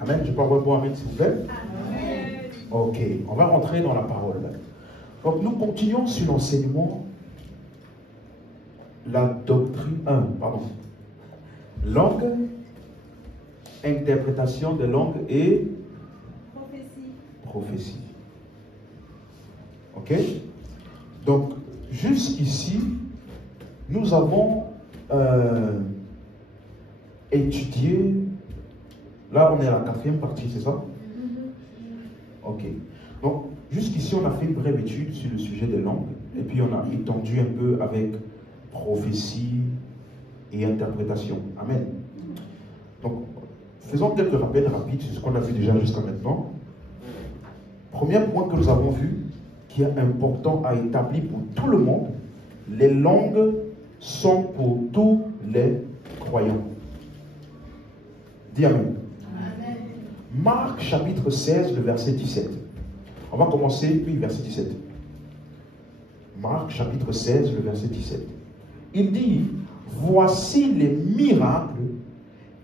Amen. Je peux avoir un bon amen, s'il vous plaît? Amen. Ok, on va rentrer dans la parole. Donc, nous continuons sur l'enseignement, la doctrine, langue, interprétation de langue et prophétie. Ok? Donc, jusqu'ici, nous avons étudié, là on est à la 4e partie, c'est ça? Ok. Donc, jusqu'ici, on a fait une brève étude sur le sujet des langues, et puis on a étendu un peu avec prophétie et interprétation. Amen. Donc, faisons quelques rappels rapides sur ce qu'on a vu déjà jusqu'à maintenant. Premier point que nous avons vu, qui est important à établir pour tout le monde, les langues sont pour tous les croyants. Dis Amen. Amen. Marc chapitre 16, le verset 17. On va commencer, puis verset 17. Marc chapitre 16, le verset 17. Il dit, voici les miracles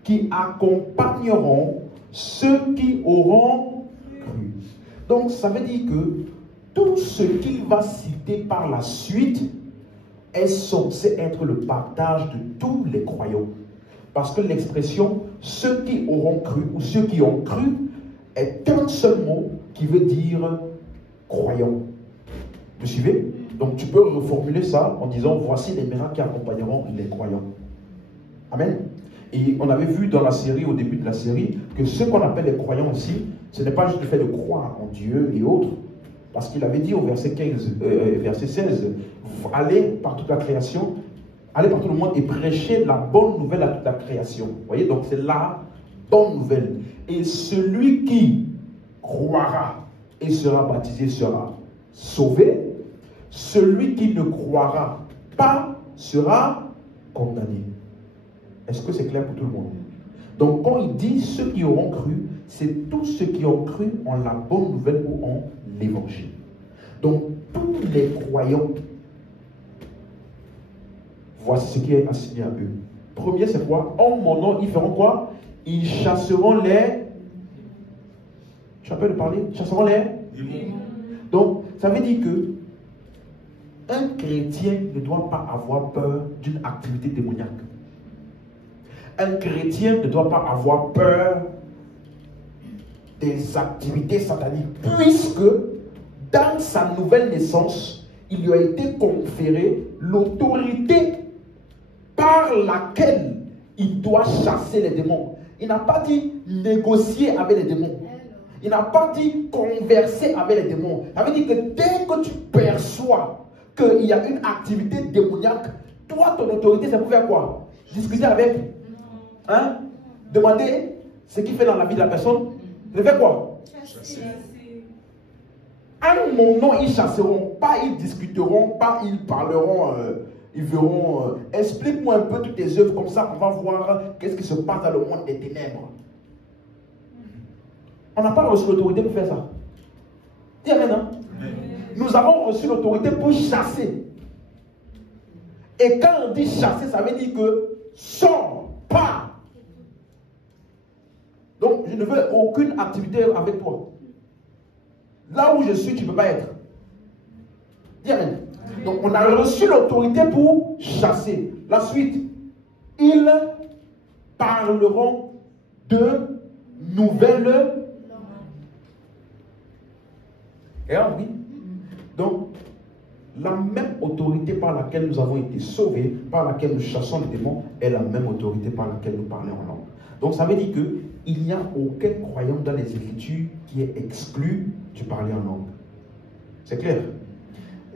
qui accompagneront ceux qui auront cru. Donc, ça veut dire que tout ce qu'il va citer par la suite est censé être le partage de tous les croyants. Parce que l'expression « ceux qui auront cru » ou « ceux qui ont cru » est un seul mot qui veut dire « croyant ». Vous suivez? Donc, tu peux reformuler ça en disant « voici les miracles qui accompagneront les croyants ». Amen. Et on avait vu dans la série, au début de la série, que ce qu'on appelle les croyants ici, ce n'est pas juste le fait de croire en Dieu et autres, parce qu'il avait dit au verset 16, allez par toute la création, allez par tout le monde et prêchez la bonne nouvelle à toute la création. Vous voyez, donc c'est la bonne nouvelle. Et celui qui croira et sera baptisé sera sauvé. Celui qui ne croira pas sera condamné. Est-ce que c'est clair pour tout le monde? Donc quand il dit ceux qui auront cru, c'est tous ceux qui ont cru en la bonne nouvelle ou en l'évangile. Donc tous les croyants, voici ce qui est assigné à eux. Premier, c'est quoi? En mon nom, ils feront quoi? Ils chasseront les... Tu as peur de parler? Ils chasseront les... Donc, ça veut dire que un chrétien ne doit pas avoir peur d'une activité démoniaque. Un chrétien ne doit pas avoir peur des activités sataniques, puisque dans sa nouvelle naissance, il lui a été conféré l'autorité par laquelle il doit chasser les démons. Il n'a pas dit négocier avec les démons. Il n'a pas dit converser avec les démons. Ça veut dire que dès que tu perçois qu'il y a une activité démoniaque, toi, ton autorité, c'est pour faire quoi? Discuter avec, hein? Demander ce qu'il fait dans la vie de la personne. Il fait quoi? Chasser. En mon nom, ils chasseront, pas ils discuteront, pas ils parleront, ils verront. Explique-moi un peu toutes tes œuvres, comme ça on va voir qu'est-ce qui se passe dans le monde des ténèbres. On n'a pas reçu l'autorité pour faire ça. Dis amen, hein? Nous avons reçu l'autorité pour chasser. Et quand on dit chasser, ça veut dire que sors, pas. Donc, je ne veux aucune activité avec toi. Là où je suis, tu ne peux pas être. Dis amen. Donc, on a reçu l'autorité pour chasser. La suite, ils parleront de nouvelles. Et oui. Donc, la même autorité par laquelle nous avons été sauvés, par laquelle nous chassons les démons, est la même autorité par laquelle nous parlons en langue. Donc, ça veut dire qu'il n'y a aucun croyant dans les Écritures qui est exclu du parler en langue. C'est clair?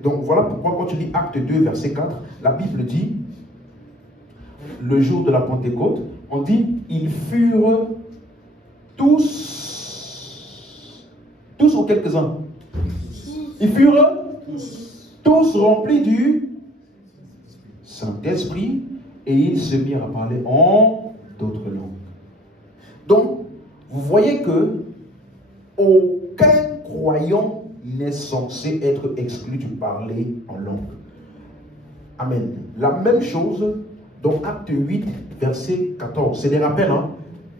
Donc, voilà pourquoi quand tu lis Acte 2, verset 4, la Bible dit, le jour de la Pentecôte, on dit, ils furent tous ou quelques-uns? Ils furent tous remplis du Saint-Esprit et ils se mirent à parler en d'autres langues. Donc, vous voyez que aucun croyant n'est censé être exclu du parler en langue. Amen. La même chose dans Acte 8, verset 14. C'est des rappels, hein?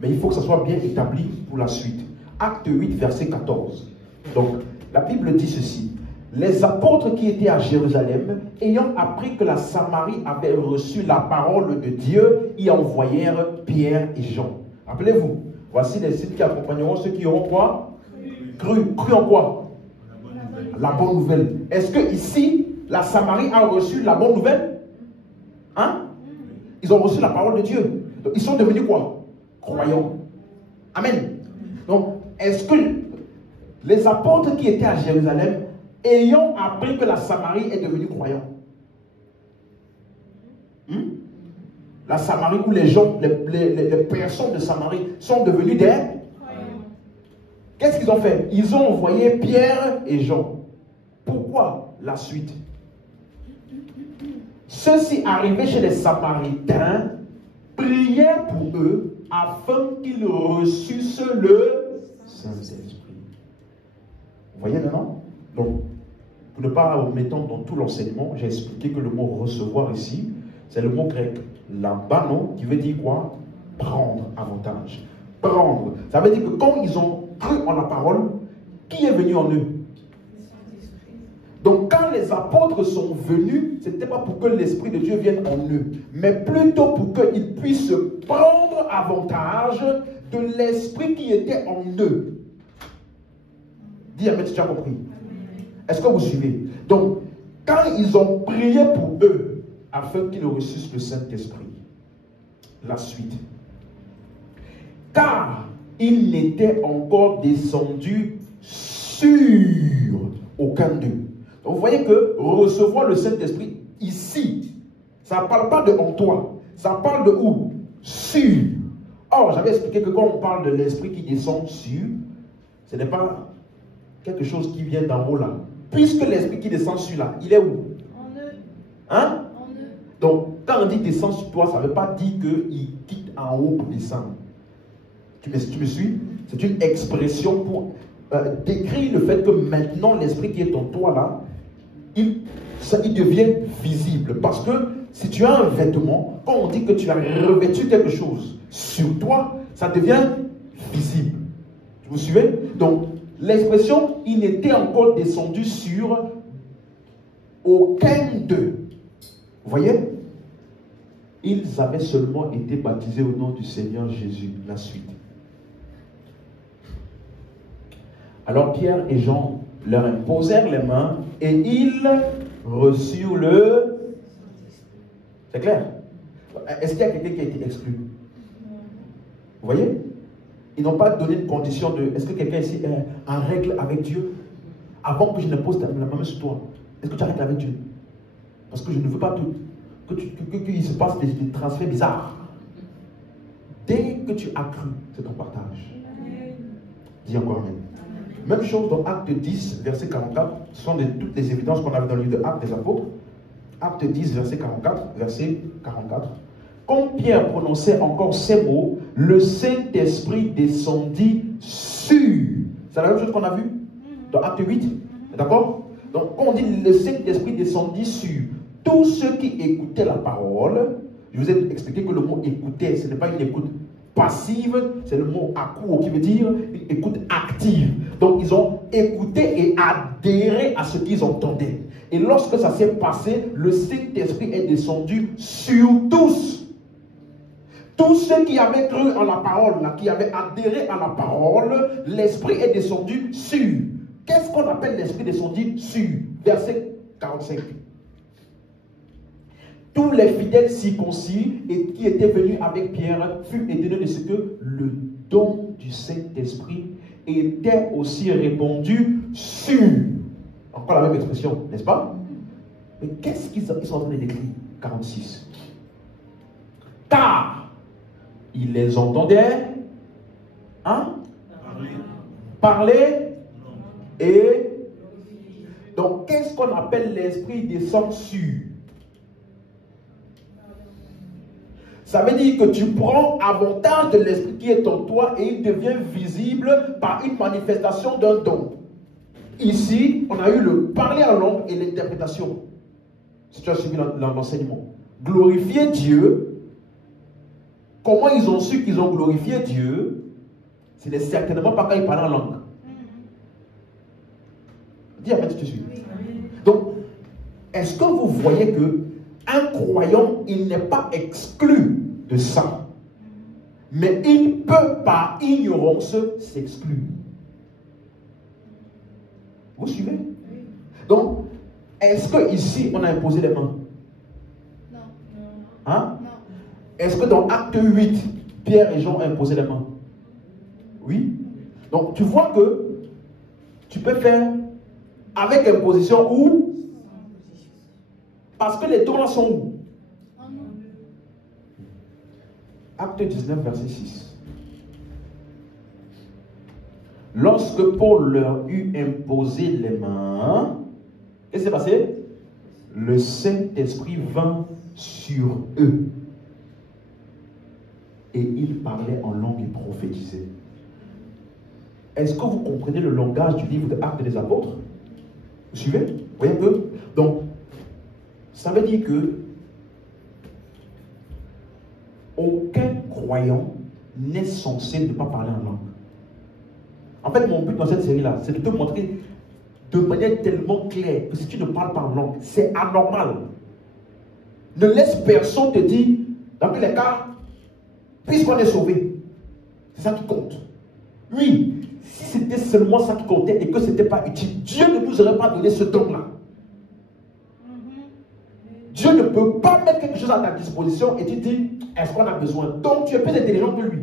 Mais il faut que ça soit bien établi pour la suite. Acte 8, verset 14. Donc, la Bible dit ceci. Les apôtres qui étaient à Jérusalem, ayant appris que la Samarie avait reçu la parole de Dieu, y envoyèrent Pierre et Jean. Rappelez-vous, voici les signes qui accompagneront ceux qui auront quoi? Cru. Cru en quoi? La bonne nouvelle. Est-ce que ici, la Samarie a reçu la bonne nouvelle? Hein? Ils ont reçu la parole de Dieu. Donc, ils sont devenus quoi? Croyants. Amen. Donc, est-ce que les apôtres qui étaient à Jérusalem, ayant appris que la Samarie est devenue croyante? La Samarie où les gens, les personnes de Samarie sont devenues des croyants. Qu'est-ce qu'ils ont fait? Ils ont envoyé Pierre et Jean. Pourquoi? La suite. Ceux-ci arrivés chez les Samaritains prièrent pour eux afin qu'ils reçussent le Saint-Esprit. Vous voyez maintenant? Donc, pour ne pas m'étendre dans tout l'enseignement, j'ai expliqué que le mot recevoir ici, c'est le mot grec lambano, qui veut dire quoi? Prendre avantage. Prendre. Ça veut dire que quand ils ont cru en la parole, qui est venu en eux? Donc quand les apôtres sont venus, ce n'était pas pour que l'Esprit de Dieu vienne en eux, mais plutôt pour qu'ils puissent prendre avantage de l'Esprit qui était en eux. Dis Amen si tu as compris. Est-ce que vous suivez? Donc, quand ils ont prié pour eux, afin qu'ils reçussent le Saint-Esprit, la suite. Car ils n'étaient encore descendus sur aucun d'eux. Donc, vous voyez que recevoir le Saint-Esprit, ici, ça ne parle pas de en toi, ça parle de où? Sur. Or, j'avais expliqué que quand on parle de l'Esprit qui descend sur, ce n'est pas quelque chose qui vient d'en haut là. Puisque l'Esprit qui descend sur là, il est où? En eux. Hein? En eux. Donc, quand on dit descend sur toi, ça ne veut pas dire qu'il quitte en haut pour descendre. Tu me suis? C'est une expression pour décrire le fait que maintenant, l'Esprit qui est en toi là, il devient visible. Parce que si tu as un vêtement, quand on dit que tu as revêtu quelque chose sur toi, ça devient visible. Vous suivez? Donc, l'expression « il n'était encore descendu sur aucun d'eux ». Vous voyez? Ils avaient seulement été baptisés au nom du Seigneur Jésus. La suite. Alors Pierre et Jean leur imposèrent les mains et ils reçurent le... C'est clair? Est-ce qu'il y a quelqu'un qui a été exclu? Vous voyez? Ils n'ont pas donné de condition de... Est-ce que quelqu'un ici est en règle avec Dieu? Avant que je ne pose la main sur toi, est-ce que tu es en règle avec Dieu? Parce que je ne veux pas qu'il se passe des transferts bizarres. Dès que tu as cru, c'est ton partage. Dis encore Amen. Même chose dans Acte 10, verset 44. Ce sont toutes les évidences qu'on avait dans le livre de Actes des Apôtres. Acte 10, verset 44. Verset 44. Quand Pierre prononçait encore ces mots, le Saint-Esprit descendit sur. C'est la même chose qu'on a vu dans Acte 8. D'accord? Donc, quand on dit le Saint-Esprit descendit sur tous ceux qui écoutaient la parole, je vous ai expliqué que le mot écouter, ce n'est pas une écoute passive, c'est le mot akouo qui veut dire une écoute active. Donc, ils ont écouté et adhéré à ce qu'ils entendaient. Et lorsque ça s'est passé, le Saint-Esprit est descendu sur tous. Tous ceux qui avaient cru en la parole, là, qui avaient adhéré à la parole, l'Esprit est descendu sur. Qu'est-ce qu'on appelle l'Esprit descendu sur? Verset 45. Tous les fidèles circoncis et qui étaient venus avec Pierre furent étonnés de ce que le don du Saint-Esprit était aussi répandu sur. Encore la même expression, n'est-ce pas? Mais qu'est-ce qu'ils sont en train d'écrire? 46. Car ils les entendaient parler et donc qu'est-ce qu'on appelle l'Esprit descend sur? Ça veut dire que tu prends avantage de l'Esprit qui est en toi et il devient visible par une manifestation d'un don. Ici, on a eu le parler en langue et comment ils ont su qu'ils ont glorifié Dieu? Ce n'est certainement pas quand ils parlaient en langue. Dis Amen si tu suis. Donc, est-ce que vous voyez que un croyant, il n'est pas exclu de ça, mais il peut par ignorance s'exclure. Vous suivez? Donc, est-ce que ici on a imposé les mains? Non. Hein? Non. Est-ce que dans Acte 8, Pierre et Jean ont imposé les mains? Oui. Donc, tu vois que tu peux faire avec imposition ou parce que les dons sont où? Acte 19, verset 6. Lorsque Paul leur eut imposé les mains, qu'est-ce qui s'est passé? Le Saint-Esprit vint sur eux. Et ils parlaient en langue et prophétisaient. Est-ce que vous comprenez le langage du livre de Actes des Apôtres? Vous suivez? Vous voyez un peu? Donc, ça veut dire que aucun croyant n'est censé ne pas parler en langue. En fait, mon but dans cette série-là, c'est de te montrer de manière tellement claire que si tu ne parles pas en langue, c'est anormal. Ne laisse personne te dire, dans tous les cas, puisqu'on est sauvé, c'est ça qui compte. Oui, si c'était seulement ça qui comptait et que ce n'était pas utile, Dieu ne nous aurait pas donné ce don-là. Dieu ne peut pas mettre quelque chose à ta disposition et tu dis, est-ce qu'on a besoin? Donc tu es plus intelligent que lui.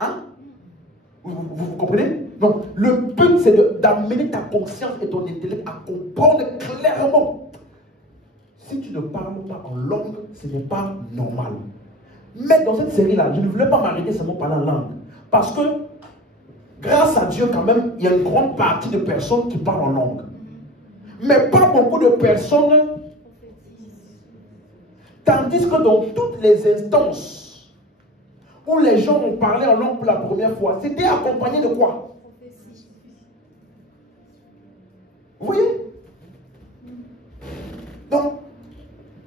Hein? Vous comprenez? Donc le but c'est d'amener ta conscience et ton intellect à comprendre clairement. Si tu ne parles pas en langue, ce n'est pas normal. Mais dans cette série-là, je ne voulais pas m'arrêter seulement par la langue. Parce que, grâce à Dieu quand même, il y a une grande partie de personnes qui parlent en langue. Mais pas beaucoup de personnes. Tandis que dans toutes les instances où les gens ont parlé en langue pour la première fois, c'était accompagné de quoi? Vous voyez? Donc,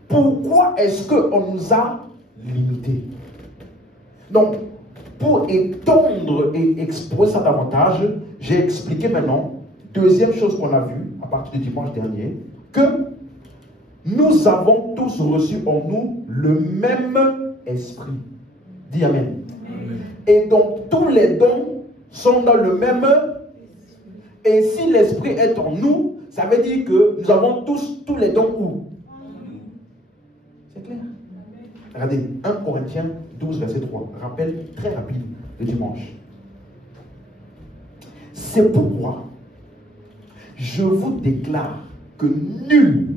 pourquoi est-ce qu'on nous a limités? Donc, pour étendre et exposer ça davantage, j'ai expliqué maintenant, deuxième chose qu'on a vue à partir du dimanche dernier, que nous avons tous reçu en nous le même esprit. Dis Amen. Amen. Et donc, tous les dons sont dans le même. Et si l'esprit est en nous, ça veut dire que nous avons tous les dons où? C'est clair? Regardez, 1 Corinthiens 12, verset 3. Rappel très rapide de dimanche. C'est pourquoi je vous déclare que nul,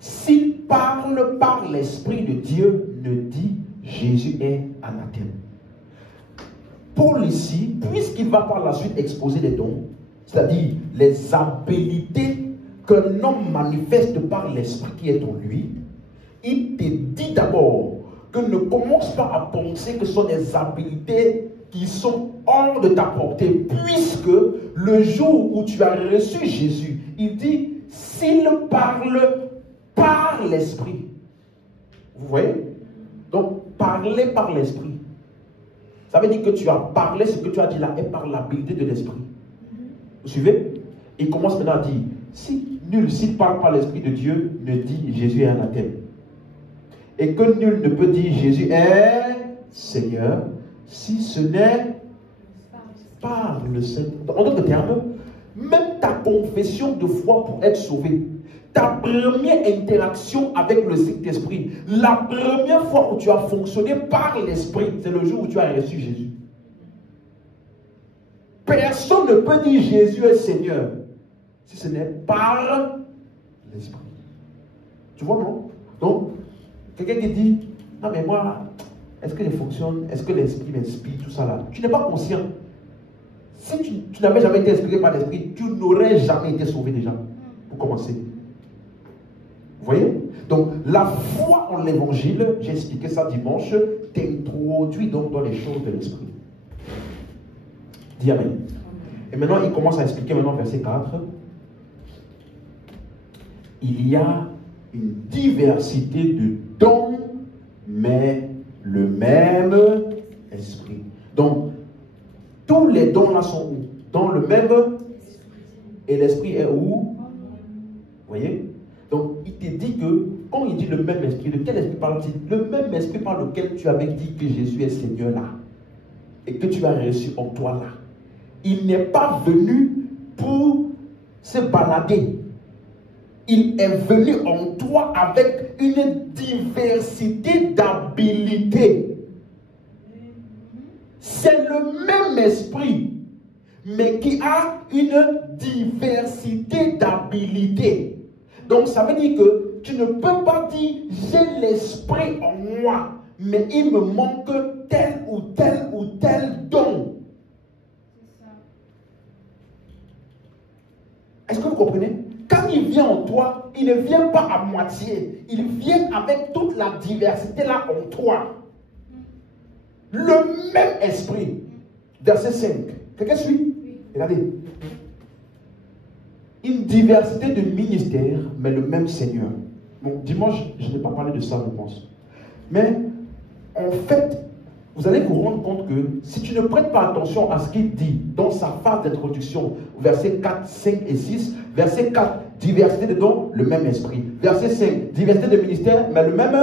s'il parle par l'Esprit de Dieu, ne dit Jésus est anathème. Paul ici, puisqu'il va par la suite exposer les dons, c'est-à-dire les habilités qu'un homme manifeste par l'Esprit qui est en lui, il te dit d'abord que ne commence pas à penser que ce sont des habilités qui sont hors de ta portée, puisque le jour où tu as reçu Jésus, il dit, s'il parle par l'Esprit. Vous voyez? Donc, parler par l'Esprit. Ça veut dire que tu as parlé ce que tu as dit là et par l'habilité de l'Esprit. Vous suivez? Il commence maintenant à dire, si nul, s'il parle par l'Esprit de Dieu, ne dit Jésus est anathème. Et que nul ne peut dire Jésus est Seigneur, si ce n'est par le Seigneur. En d'autres termes, même ta confession de foi pour être sauvé, ta première interaction avec le Saint-Esprit, la première fois où tu as fonctionné par l'Esprit, c'est le jour où tu as reçu Jésus. Personne ne peut dire Jésus est Seigneur si ce n'est par l'Esprit. Tu vois, non? Donc, quelqu'un qui dit, non mais moi, est-ce que je fonctionne, est-ce que l'Esprit m'inspire, tout ça là, tu n'es pas conscient. Si tu n'avais jamais été inspiré par l'Esprit, tu n'aurais jamais été sauvé déjà, pour commencer. Vous voyez? Donc, la foi en l'évangile, j'ai expliqué ça dimanche, t'introduit donc dans les choses de l'Esprit. Dis Amen. Et maintenant, il commence à expliquer maintenant verset 4. Il y a une diversité de dons, mais le même esprit. Donc, tous les dons là sont où? Dans le même. Et l'esprit est où? Vous voyez? Donc, il te dit que, quand il dit le même esprit, de quel esprit parle-t-il? Le même esprit par lequel tu avais dit que Jésus est Seigneur là. Et que tu as reçu en toi là. Il n'est pas venu pour se balader. Il est venu en toi avec une diversité d'habilités. C'est le même esprit, mais qui a une diversité d'habilités. Donc ça veut dire que tu ne peux pas dire j'ai l'esprit en moi, mais il me manque tel ou tel ou tel don. Est-ce que vous comprenez? Quand il vient en toi, il ne vient pas à moitié. Il vient avec toute la diversité là en toi. Le même esprit. Verset 5. Quelqu'un suit? Regardez. Une diversité de ministères, mais le même Seigneur. Donc dimanche, je n'ai pas parlé de ça, je pense. Mais en fait, vous allez vous rendre compte que si tu ne prêtes pas attention à ce qu'il dit dans sa phase d'introduction, versets 4, 5 et 6, verset 4, diversité de dons, le même esprit. Verset 5, diversité de ministères, mais le même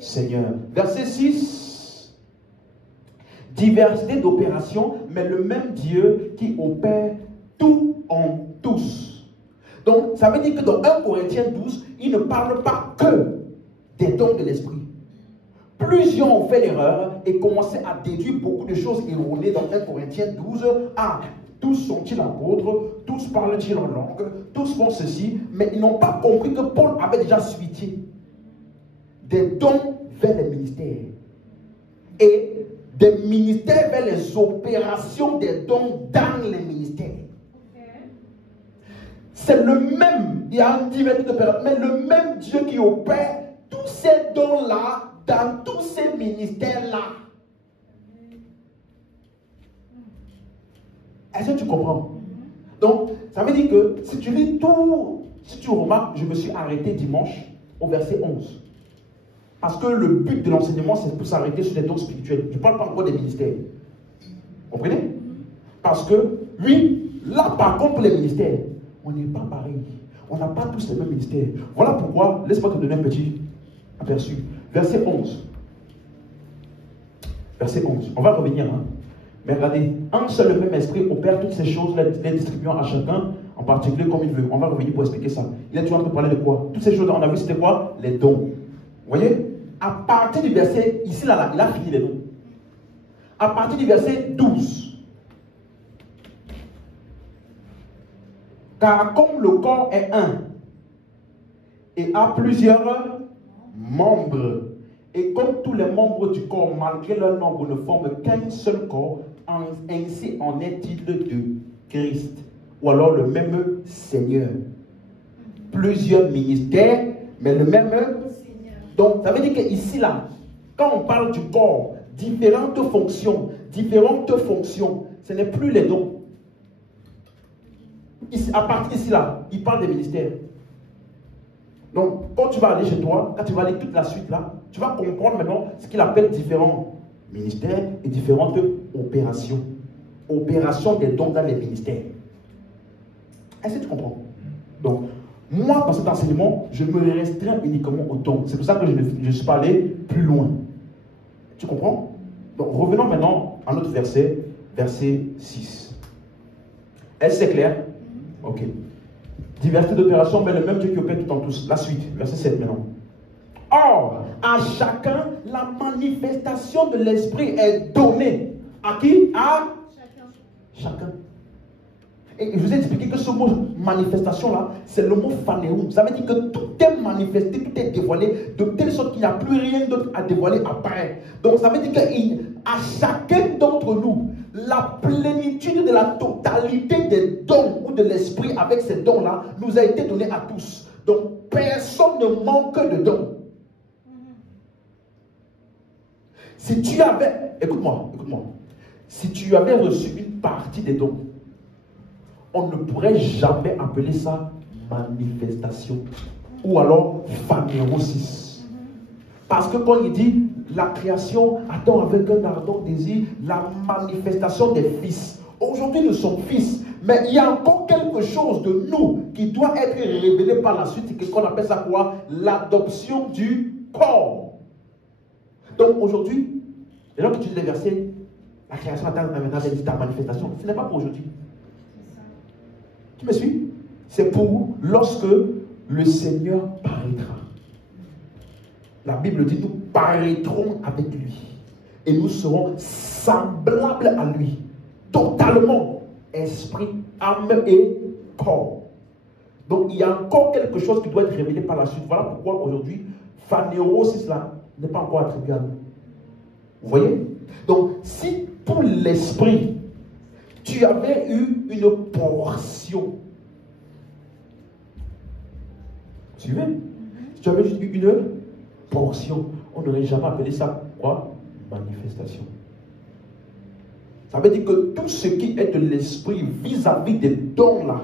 Seigneur. Verset 6, diversité d'opérations, mais le même Dieu qui opère tout en tous. Donc, ça veut dire que dans 1 Corinthiens 12, il ne parle pas que des dons de l'esprit. Plusieurs ont fait l'erreur et commencé à déduire beaucoup de choses erronées dans 1 Corinthiens 12. Ah, tous sont-ils apôtres, tous parlent-ils en langue, tous font ceci, mais ils n'ont pas compris que Paul avait déjà switché des dons vers les ministères et des ministères vers les opérations des dons dans les ministères. C'est le même, il y a une diversité d'opérations, mais le même Dieu qui opère tous ces dons-là dans tous ces ministères-là. Est-ce que tu comprends? Donc, ça veut dire que si tu lis tout, si tu remarques, je me suis arrêté dimanche au verset 11. Parce que le but de l'enseignement, c'est pour s'arrêter sur les dons spirituels. Je ne parle pas encore des ministères. Vous comprenez? Parce que, oui, là par contre, pour les ministères, on n'est pas pareil. On n'a pas tous les mêmes ministères. Voilà pourquoi, laisse-moi te donner un petit aperçu. Verset 11. Verset 11. On va revenir. Hein? Mais regardez, un seul et même esprit opère toutes ces choses, les distribuant à chacun, en particulier comme il veut. On va revenir pour expliquer ça. Il est toujours en train de parler de quoi? Toutes ces choses, on a vu, c'était quoi? Les dons. Vous voyez? À partir du verset, ici, là, il a fini les dons. À partir du verset 12. Car comme le corps est un, et a plusieurs membres, et comme tous les membres du corps, malgré leur nombre, ne forment qu'un seul corps, ainsi en est-il de Christ, ou alors le même Seigneur. Plusieurs ministères, mais le même Seigneur. Donc, ça veut dire qu'ici, là, quand on parle du corps, différentes fonctions, ce n'est plus les dons. Ici, à partir d'ici, là, il parle des ministères. Donc, quand tu vas aller chez toi, quand tu vas aller toute la suite là, tu vas comprendre maintenant ce qu'il appelle différents ministères et différentes opérations. Opérations des dons dans les ministères. Est-ce que tu comprends? Donc, moi, dans cet enseignement, je me restreins uniquement aux dons. C'est pour ça que je ne suis pas allé plus loin. Tu comprends? Donc, revenons maintenant à notre verset, verset 6. Est-ce que c'est clair? Ok. Diversité d'opérations, mais le même Dieu qui opère tout en tous. La suite, verset 7 maintenant. Or, à chacun, la manifestation de l'esprit est donnée. À qui? À chacun. Et je vous ai expliqué que ce mot manifestation là, c'est le mot phanéum. Ça veut dire que tout est manifesté, tout est dévoilé, de telle sorte qu'il n'y a plus rien d'autre à dévoiler après. Donc ça veut dire qu'à chacun d'entre nous, la plénitude de la totalité des dons ou de l'esprit avec ces dons-là nous a été donnée à tous. Donc personne ne manque de dons. Si tu avais, écoute-moi, si tu avais reçu une partie des dons, on ne pourrait jamais appeler ça manifestation ou alors phanérosis. Parce que quand il dit la création attend avec un ardent désir la manifestation des fils. Aujourd'hui, nous sommes fils, mais il y a encore quelque chose de nous qui doit être révélé par la suite, c'est qu'on appelle ça quoi? L'adoption du corps. Donc aujourd'hui, les gens qui utilisent les versets, la création attend maintenant la manifestation, ce n'est pas pour aujourd'hui. Tu me suis? C'est pour lorsque le Seigneur paraîtra. La Bible dit, nous paraîtrons avec lui. Et nous serons semblables à lui. Totalement. Esprit, âme et corps. Donc il y a encore quelque chose qui doit être révélé par la suite. Voilà pourquoi aujourd'hui, phanérosis là n'est pas encore attribué à nous. Vous voyez? Donc si pour l'esprit, tu avais eu une portion. Suivez? Si tu avais juste eu une portion, on n'aurait jamais appelé ça quoi? Manifestation. Ça veut dire que tout ce qui est de l'esprit vis-à-vis des dons là,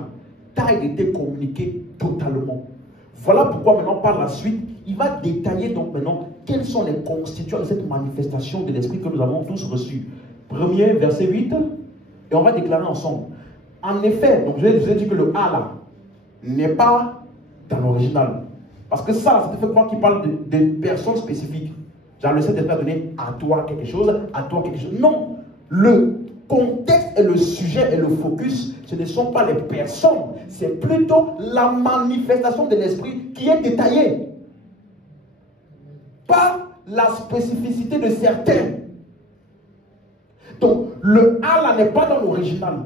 t'a été communiqué totalement. Voilà pourquoi maintenant par la suite, il va détailler donc maintenant quels sont les constituants de cette manifestation de l'esprit que nous avons tous reçus. Premier, verset 8, et on va déclarer ensemble. En effet, donc je vous ai dit que le A là n'est pas dans l'original. Parce que ça te fait croire qu'il parle de personnes spécifiques. Genre le Saint-Esprit a donné à toi quelque chose, à toi quelque chose. Non, le contexte et le sujet et le focus, ce ne sont pas les personnes, c'est plutôt la manifestation de l'esprit qui est détaillée. Pas la spécificité de certains. Donc, le A là n'est pas dans l'original.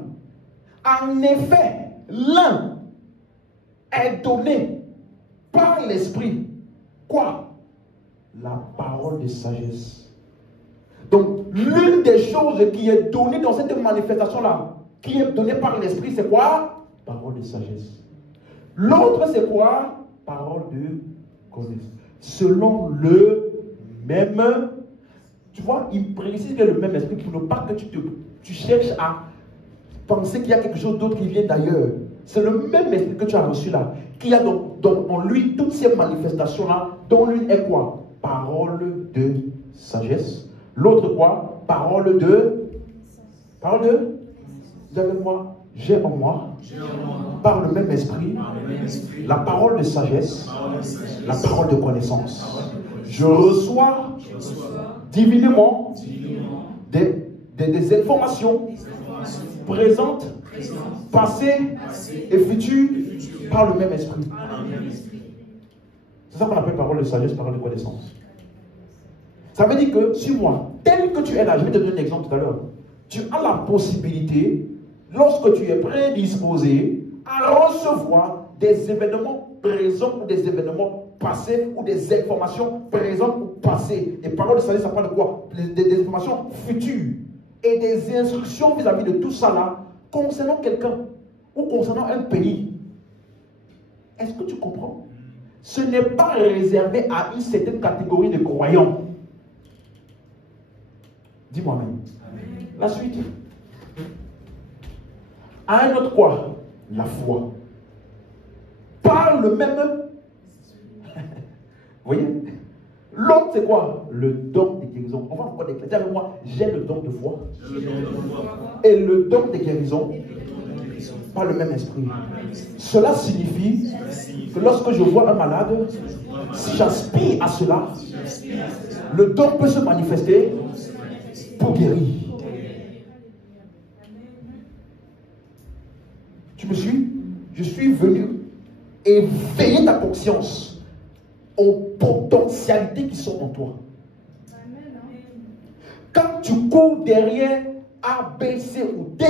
En effet, l'un est donné par l'esprit. Quoi? La parole de sagesse. Donc, l'une des choses qui est donnée dans cette manifestation-là, qui est donnée par l'esprit, c'est quoi? Parole de sagesse. L'autre, c'est quoi? Parole de connaissance. Selon le même, tu vois, il précise que le même esprit pour ne pas que tu cherches à penser qu'il y a quelque chose d'autre qui vient d'ailleurs. C'est le même esprit que tu as reçu là, qui a en lui toutes ces manifestations-là, dont l'une est quoi? Parole de sagesse. L'autre quoi? Parole de... Vous avez moi? J'ai en moi, par le même esprit, la parole de sagesse, la parole de connaissance. Je reçois divinement des informations présentes, passées et futures par le même esprit. C'est ça qu'on appelle parole de sagesse, parole de connaissance. Ça veut dire que, sur moi, tel que tu es là, je vais te donner un exemple tout à l'heure, tu as la possibilité, lorsque tu es prédisposé, à recevoir des événements présents ou des événements passés ou des informations présentes ou passées. Et parole de sagesse, ça parle de quoi? Des informations futures et des instructions vis-à-vis de tout ça là, concernant quelqu'un ou concernant un pays. Est-ce que tu comprends? Ce n'est pas réservé à une certaine catégorie de croyants. Dis-moi même. La suite. À un autre quoi? La foi. Par le même. Vous voyez? L'autre c'est quoi? Le don de guérison. On va encore déclarer. Dis avec moi, j'ai le don de foi. Et le don de guérison. Par le même esprit. Cela signifie que lorsque je vois un malade, si j'aspire à cela, le don peut se manifester pour guérir. Tu me suis? Je suis venu éveiller ta conscience aux potentialités qui sont en toi. Quand tu cours derrière A, B, C ou D,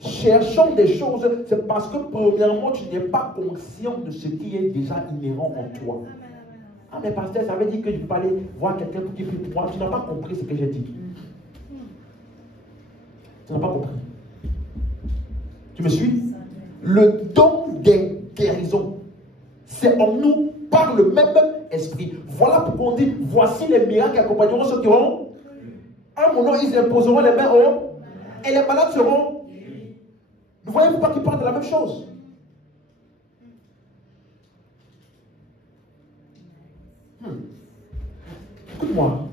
cherchant des choses, c'est parce que premièrement, tu n'es pas conscient de ce qui est déjà inhérent en toi. Ah mais pasteur, ça veut dire que je ne peux pas aller voir quelqu'un qui prie pour moi. Tu n'as pas compris ce que j'ai dit. Tu n'as pas compris. Tu me suis? Le don des guérisons, c'est en nous par le même esprit. Voilà pourquoi on dit, voici les miracles qui accompagneront ceux qui auront. À mon nom, ils imposeront les mains aux, et les malades seront. Vous voyez pas qu'ils parlent de la même chose? Écoute-moi.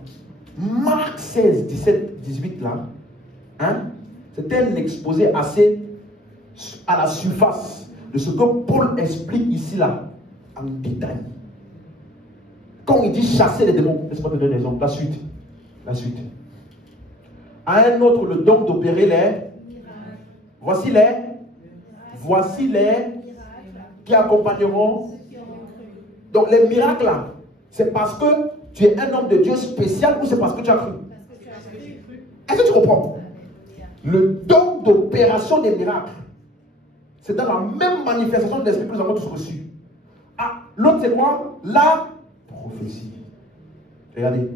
Marc 16, 17, 18 là, hein, c'était un exposé assez à la surface de ce que Paul explique ici là, en détail. Quand il dit chasser les démons, laisse-moi te donner un exemple. La suite. La suite. À un autre, le don d'opérer les. Voici les. Voici les. Qui accompagneront. Donc les miracles là, c'est parce que tu es un homme de Dieu spécial ou c'est parce que tu as cru? Est-ce que tu comprends? Le don d'opération des miracles, c'est dans la même manifestation de l'esprit que nous avons tous reçu. Ah, l'autre c'est quoi? La prophétie. Regardez.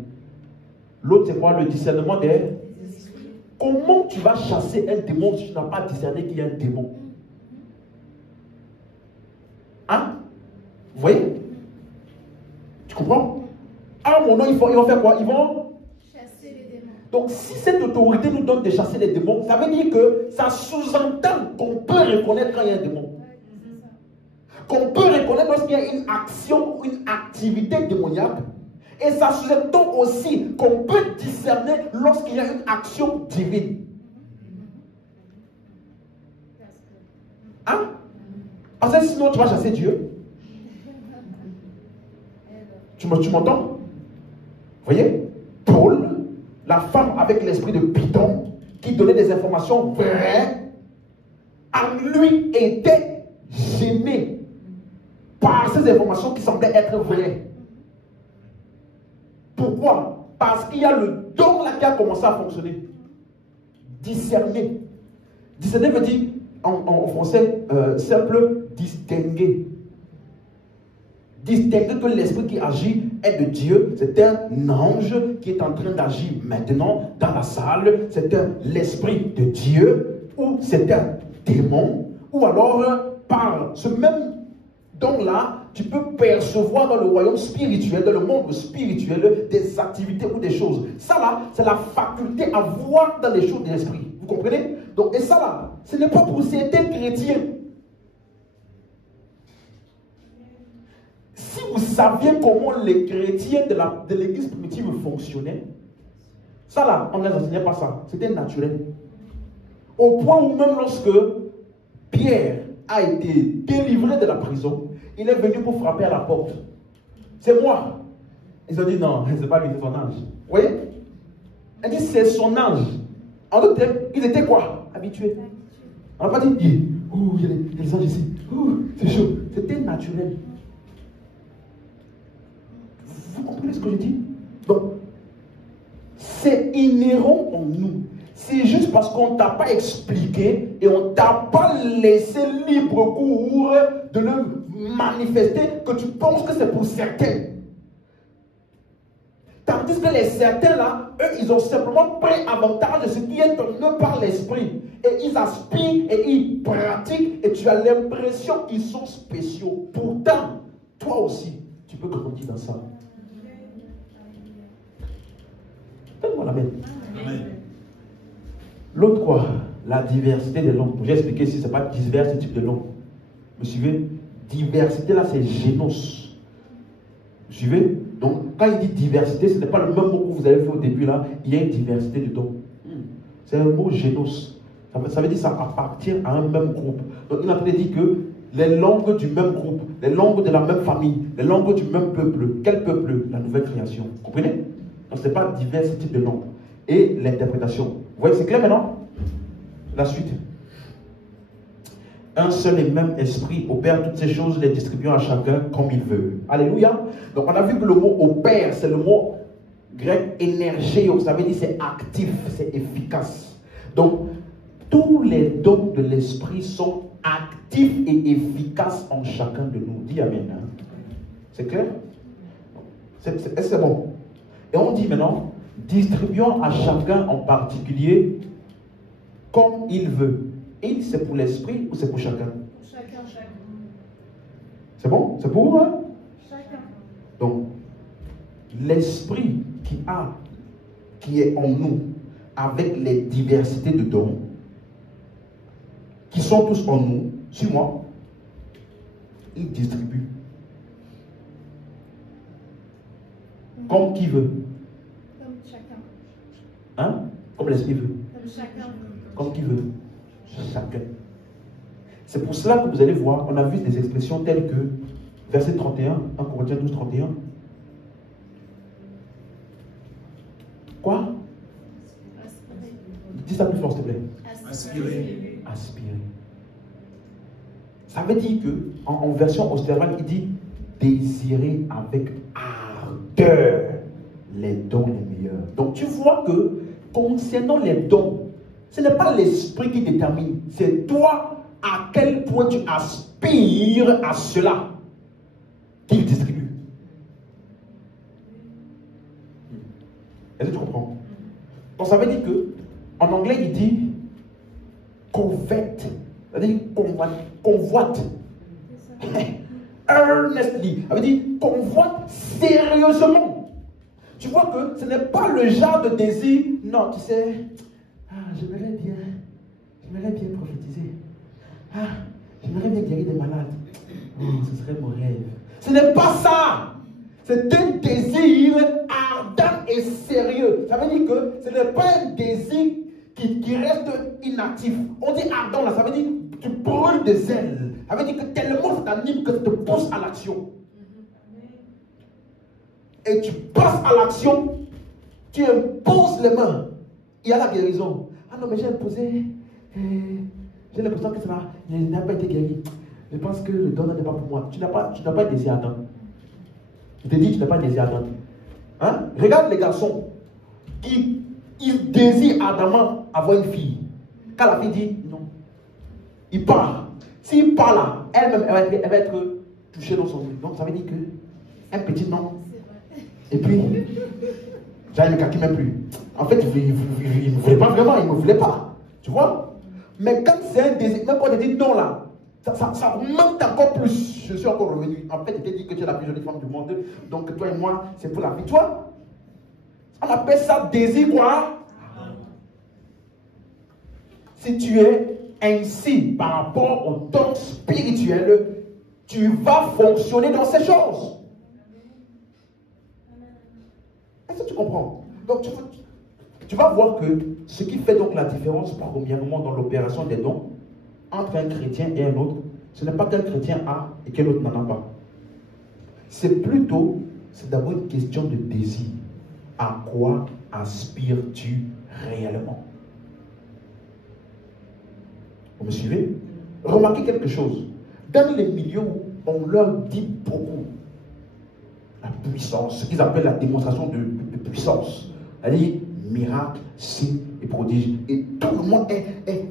L'autre c'est quoi? Le discernement des. Comment tu vas chasser un démon si tu n'as pas discerné qu'il y a un démon? Hein? Vous voyez? Tu comprends? Ah mon nom, ils vont faire quoi? Ils vont chasser les démons. Donc si cette autorité nous donne de chasser les démons, ça veut dire que ça sous-entend qu'on peut reconnaître quand il y a un démon. Qu'on peut reconnaître lorsqu'il y a une action ou une activité démoniaque. Et ça sous-entend aussi qu'on peut discerner lorsqu'il y a une action divine. Hein? Parce que sinon tu vas chasser Dieu. Tu m'entends? Vous voyez? Paul, la femme avec l'esprit de Python, qui donnait des informations vraies, en lui était gêné par ces informations qui semblaient être vraies. Pourquoi? Parce qu'il y a le don là qui a commencé à fonctionner. Discerner. Discerner veut dire, en français simple, distinguer. Distinguer que l'esprit qui agit est de Dieu. C'est un ange qui est en train d'agir maintenant dans la salle. C'est l'esprit de Dieu. Ou c'est un démon. Ou alors, par ce même don-là, tu peux percevoir dans le royaume spirituel, dans le monde spirituel, des activités ou des choses. Ça là, c'est la faculté à voir dans les choses de l'esprit. Vous comprenez? Donc, et ça là, ce n'est pas pour certains chrétiens. Si vous saviez comment les chrétiens de l'église primitive fonctionnaient, ça là, on ne les enseignait pas ça. C'était naturel. Au point où même lorsque Pierre a été délivré de la prison, il est venu pour frapper à la porte. C'est moi. Ils ont dit non, c'est pas lui, c'est son ange. Vous voyez? Elle dit c'est son ange. En d'autres termes, ils étaient quoi? Habitués. On n'a pas dit, il y a des anges ici. C'est chaud. C'était naturel. Vous comprenez ce que je dis? Donc, c'est inhérent en nous. C'est juste parce qu'on ne t'a pas expliqué et on ne t'a pas laissé libre cours de le manifester que tu penses que c'est pour certains. Tandis que les certains là, eux, ils ont simplement pris avantage de ce qui est en eux par l'esprit. Et ils aspirent et ils pratiquent et tu as l'impression qu'ils sont spéciaux. Pourtant, toi aussi, tu peux grandir dans ça. Donne-moi la main. Amen. L'autre quoi? La diversité des langues. J'ai expliqué ici, ce n'est pas divers type de langue. Vous suivez? Diversité là, c'est génos. Vous suivez? Donc, quand il dit diversité, ce n'est pas le même mot que vous avez fait au début là. Il y a une diversité de dons. C'est un mot génos. Ça veut dire que ça appartient à un même groupe. Donc, il a dit que les langues du même groupe, les langues de la même famille, les langues du même peuple. Quel peuple? La nouvelle création. Vous comprenez? Donc, ce n'est pas divers types de langues. Et l'interprétation. Vous voyez, c'est clair maintenant? La suite. Un seul et même esprit opère toutes ces choses, les distribuant à chacun comme il veut. Alléluia. Donc, on a vu que le mot opère, c'est le mot grec énergéo. Ça veut dire c'est actif, c'est efficace. Donc, tous les dons de l'esprit sont actifs et efficaces en chacun de nous. Dis amen. Hein? C'est clair? C'est bon. Et on dit maintenant, distribuons à chacun en particulier comme il veut. Il, c'est pour l'esprit ou c'est pour chacun? Chacun. C'est bon? C'est pour hein? Chacun. Donc, l'esprit qui est en nous, avec les diversités de dons, qui sont tous en nous, suis-moi, il distribue. Comme qui veut. Comme chacun Hein? Comme l'esprit veut. Comme chacun. Comme qui veut. Chacun. C'est pour cela que vous allez voir, on a vu des expressions telles que verset 31, 1 Corinthiens 12, 31. Quoi? Dis ça plus fort, s'il te plaît. Aspirer. Aspirer. Ça veut dire que, en version austérale, il dit désirer avec ardeur les dons les meilleurs. Donc tu vois que, concernant les dons, ce n'est pas l'esprit qui détermine, c'est toi à quel point tu aspires à cela qu'il distribue. Est-ce que tu comprends? Donc ça veut dire que, en anglais, il dit covet, c'est-à-dire convoite. Earnestly, ça veut dire convoite sérieusement. Tu vois que ce n'est pas le genre de désir, non, tu sais, j'aimerais bien prophétiser. J'aimerais bien guérir des malades. Oh, ce serait mon rêve. Ce n'est pas ça. C'est un désir ardent et sérieux. Ça veut dire que ce n'est pas un désir qui reste inactif. On dit ardent là, ça veut dire que tu brûles des ailes. Ça veut dire que tellement ça t'anime que ça te pousse à l'action. Et tu passes à l'action, tu imposes les mains. Il y a la guérison. Ah non, mais j'ai imposé. J'ai l'impression que ça n'a pas été guéri. Je pense que le don n'est pas pour moi. Tu n'as pas de désir ardent. Je te dis, tu n'as pas de désir ardent. Hein? Regarde les garçons. Ils désirent ardemment avoir une fille. Quand la fille dit non, il part. S'il part là, elle-même, elle va être touchée dans son vie. Donc ça veut dire que un petit non. Et puis, j'allais le calculer même plus. En fait, il ne me voulait pas vraiment, il ne me voulait pas. Tu vois? Mais quand c'est un désir, même quand on dit non là, ça augmente encore plus. Je suis encore revenu. En fait, il t'a dit que tu es la plus jolie femme du monde. Donc toi et moi, c'est pour la vie. Toi, on appelle ça désir quoi? Si tu es ainsi par rapport au don spirituel, tu vas fonctionner dans ces choses. Est-ce que tu comprends? Donc tu vas voir que ce qui fait donc la différence premièrement dans l'opération des dons entre un chrétien et un autre, ce n'est pas qu'un chrétien a et qu'un autre n'en a pas. C'est d'abord une question de désir. À quoi aspires-tu réellement? Vous me suivez? Remarquez quelque chose. Dans les milieux où on leur dit beaucoup la puissance, ce qu'ils appellent la démonstration de puissance, c'est-à-dire miracles, signes et prodiges, et tout le monde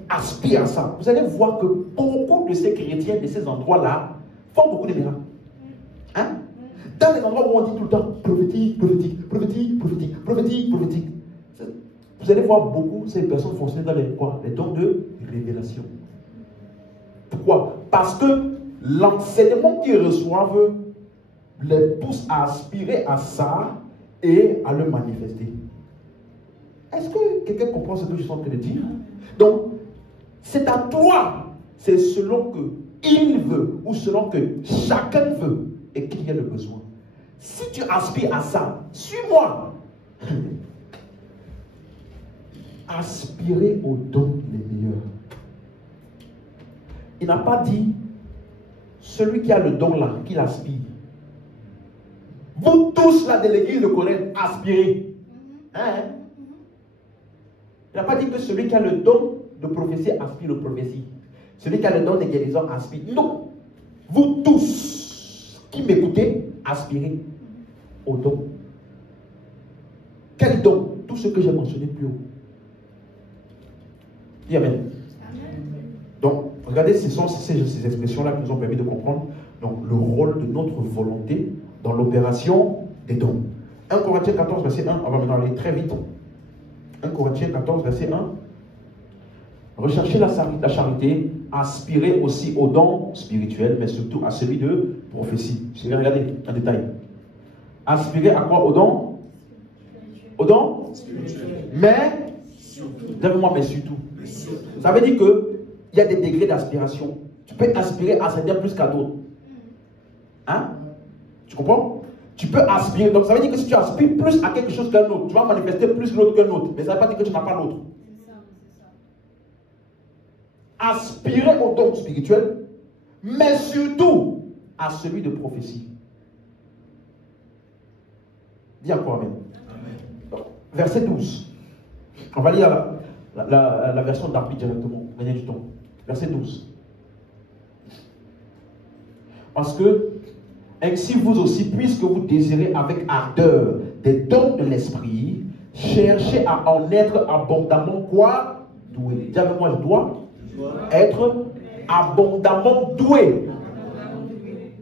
aspire à ça. Vous allez voir que beaucoup de ces chrétiens de ces endroits-là font beaucoup de miracles. Hein? Dans les endroits où on dit tout le temps prophétique, prophétique, prophétique, prophétique, prophétique, prophétique, vous allez voir beaucoup ces personnes fonctionner dans les dons de révélation. Pourquoi? Parce que l'enseignement qu'ils reçoivent les pousse à aspirer à ça et à le manifester. Est-ce que quelqu'un comprend ce que je suis en train de dire? Donc, c'est à toi, c'est selon que il veut ou selon que chacun veut et qu'il y a le besoin. Si tu aspires à ça, suis-moi. Aspirer aux dons les meilleurs. Il n'a pas dit celui qui a le don là, qu'il aspire. Vous tous là de l'église de Corinthe, aspirez. Hein? Il n'a pas dit que celui qui a le don de prophétie aspire aux prophéties. Celui qui a le don de guérison aspire. Non. Vous tous qui m'écoutez, aspirez au don. Quel don? Tout ce que j'ai mentionné plus haut. Dis Amen. Donc, regardez, ce sont ces expressions-là qui nous ont permis de comprendre donc, le rôle de notre volonté dans l'opération des dons. 1 Corinthiens 14, verset 1, on va maintenant aller très vite. 1 Corinthiens 14, verset 1. Recherchez la charité, aspirez aussi aux dons spirituels, mais surtout à celui de prophétie. Je vais regarder en détail. Aspirez à quoi? Aux dons? Aux dons? Mais, donne-moi, mais surtout. Ça veut dire qu'il y a des degrés d'aspiration. Tu peux aspirer à certains plus qu'à d'autres. Hein? Tu comprends? Tu peux aspirer. Donc ça veut dire que si tu aspires plus à quelque chose qu'un autre, tu vas manifester plus l'autre qu'un autre. Mais ça ne veut pas dire que tu n'as pas l'autre. Aspirer au don spirituel, mais surtout à celui de prophétie. Dis encore Amen. Amen. Verset 12. On va lire la version d'Arpi directement. Venez du temps. Verset 12. Parce que, ainsi vous aussi, puisque vous désirez avec ardeur des dons de l'esprit, cherchez à en être abondamment quoi? Doué. Dis avec moi, je dois être abondamment doué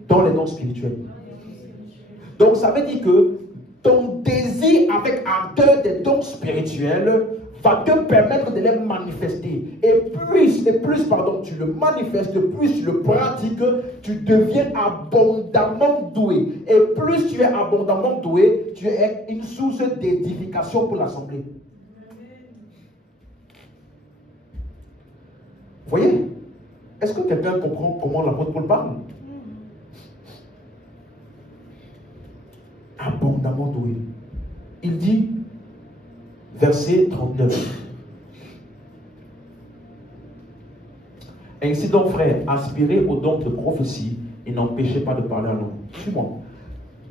dans les dons spirituels. Donc ça veut dire que ton désir avec ardeur des dons spirituels va te permettre de les manifester. Et plus tu le manifestes, plus tu le pratiques, tu deviens abondamment doué. Et plus tu es abondamment doué, tu es une source d'édification pour l'assemblée. Vous voyez? Est-ce que quelqu'un comprend comment l'apôtre Paul parle? Abondamment doué. Il dit, verset 39. Ainsi donc, frères, aspirez au don de prophétie et n'empêchez pas de parler en langue. Suis-moi.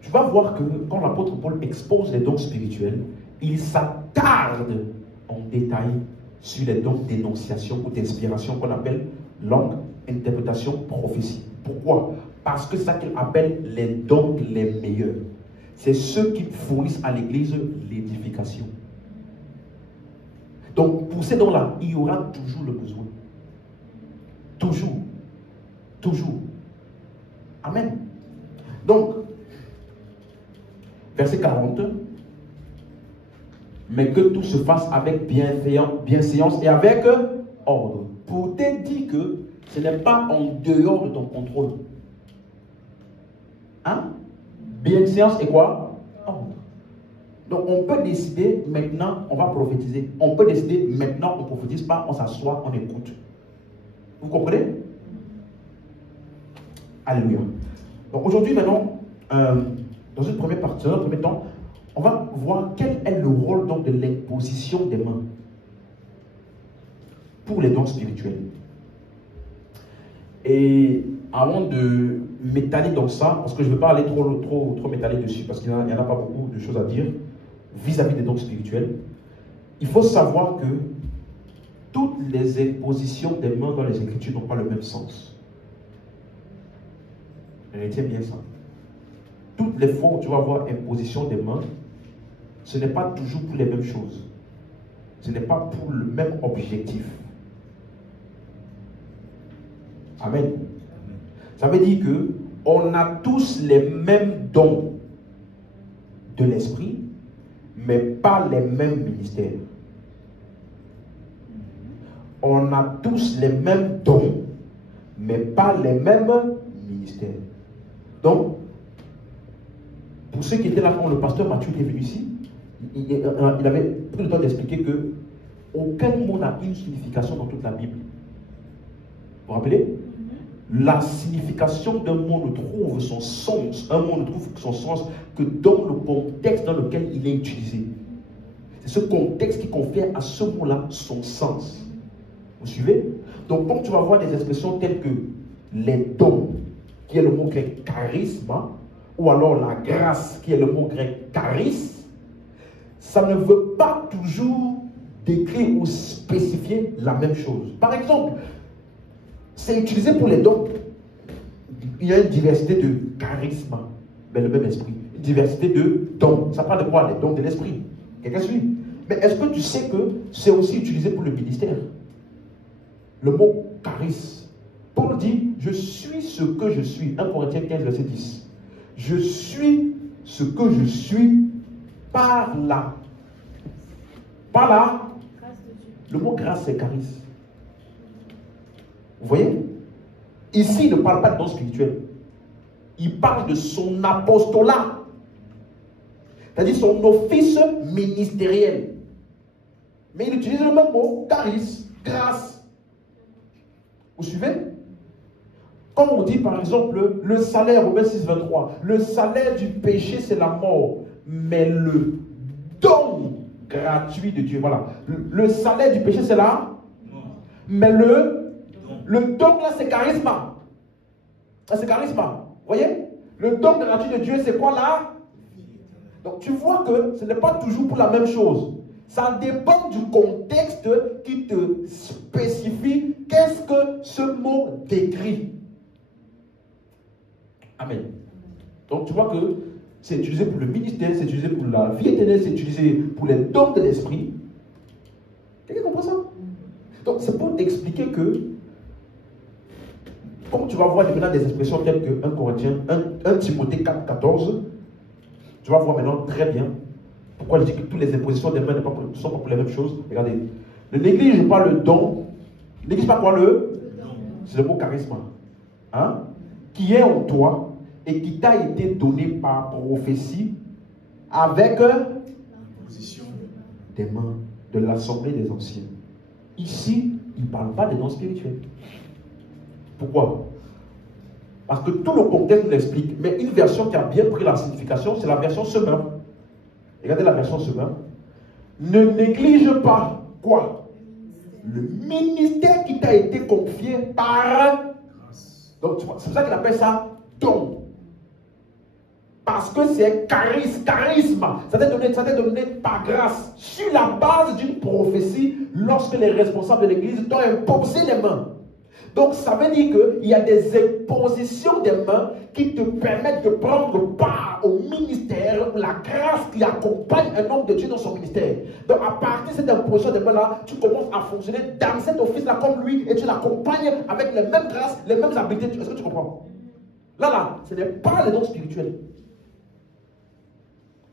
Tu vas voir que quand l'apôtre Paul expose les dons spirituels, il s'attarde en détail sur les dons d'énonciation ou d'inspiration qu'on appelle langue, interprétation, prophétie. Pourquoi? Parce que c'est ça qu'il appelle les dons les meilleurs. C'est ceux qui fournissent à l'église l'édification. Donc, pour ces dons-là, il y aura toujours le besoin. Toujours. Toujours. Amen. Donc, verset 40. Mais que tout se fasse avec bienséance et avec ordre. Pour te dire que ce n'est pas en dehors de ton contrôle. Hein? Bienséance et quoi? Ordre. Donc on peut décider maintenant, on va prophétiser. On peut décider maintenant, on ne prophétise pas, on s'assoit, on écoute. Vous comprenez? Alléluia. Donc aujourd'hui, maintenant, dans une première partie, dans un premier temps, on va voir quel est le rôle donc de l'imposition des mains pour les dons spirituels. Et avant de m'étaler dans ça, parce que je ne veux pas aller trop m'étaler dessus, parce qu'il n'y en a pas beaucoup de choses à dire vis-à-vis des dons spirituels, il faut savoir que toutes les impositions des mains dans les Écritures n'ont pas le même sens. Retiens bien ça. Toutes les fois où tu vas voir imposition des mains, ce n'est pas toujours pour les mêmes choses. Ce n'est pas pour le même objectif. Amen. Ça veut dire que on a tous les mêmes dons de l'esprit, mais pas les mêmes ministères. On a tous les mêmes dons, mais pas les mêmes ministères. Donc, pour ceux qui étaient là quand le pasteur Mathieu est venu ici, il avait pris le temps d'expliquer que aucun mot n'a une signification dans toute la Bible. Vous vous rappelez? La signification d'un mot ne trouve son sens, un mot ne trouve son sens que dans le contexte dans lequel il est utilisé. C'est ce contexte qui confère à ce mot-là son sens. Vous suivez? Donc, quand tu vas voir des expressions telles que les dons, qui est le mot grec charisma, ou alors la grâce, qui est le mot grec charis, ça ne veut pas toujours décrire ou spécifier la même chose. Par exemple, c'est utilisé pour les dons. Il y a une diversité de charisme, mais le même esprit. Une diversité de dons. Ça parle de quoi? Les dons de l'esprit. Quelqu'un suit? Mais est-ce que tu sais que c'est aussi utilisé pour le ministère? Le mot charis. Paul dit, je suis ce que je suis. 1 Corinthiens 15, verset 10. Je suis ce que je suis par là. Par là. Le mot grâce, c'est charis. Vous voyez? Ici, il ne parle pas de don spirituel. Il parle de son apostolat. C'est-à-dire son office ministériel. Mais il utilise le même mot, charis, grâce. Vous suivez? Comme on dit par exemple, le salaire, Romains 6, 23, le salaire du péché c'est la mort, mais le don gratuit de Dieu, voilà. Le salaire du péché c'est la mort, mais le don là c'est charisme. C'est charisme. Vous voyez? Le don gratuit de Dieu c'est quoi là? Donc tu vois que ce n'est pas toujours pour la même chose. Ça dépend du contexte qui te spécifie qu'est-ce que ce mot décrit. Amen. Donc tu vois que c'est utilisé pour le ministère, c'est utilisé pour la vie éternelle, c'est utilisé pour les dons de l'esprit. Quelqu'un comprend ça? Donc c'est pour t'expliquer que, comme tu vas voir maintenant des expressions telles que 1 Corinthiens, 1 Timothée 4, 14, tu vas voir maintenant très bien pourquoi je dis que toutes les impositions des mains ne sont pas pour les mêmes choses. Regardez, ne néglige pas le don, ne néglige pas quoi c'est le mot charisme, hein? Qui est en toi et qui t'a été donné par prophétie avec Position. des mains de l'assemblée des anciens. Ici, il ne parle pas des dons spirituels. Pourquoi? Parce que tout le contexte nous l'explique. Mais une version qui a bien pris la signification, c'est la version semeur. Regardez la version semeur. Ne néglige pas quoi? Le ministère qui t'a été confié par... Donc, c'est pour ça qu'il appelle ça don. Parce que c'est charisme. Ça t'est donné par grâce. Sur la base d'une prophétie, lorsque les responsables de l'église t'ont imposé les mains. Donc, ça veut dire qu'il y a des impositions des mains qui te permettent de prendre part au ministère, la grâce qui accompagne un homme de Dieu dans son ministère. Donc, à partir de cette imposition des mains-là, tu commences à fonctionner dans cet office-là comme lui et tu l'accompagnes avec les mêmes grâces, les mêmes habiletés. Est-ce que tu comprends? Là, ce n'est pas les dons spirituels.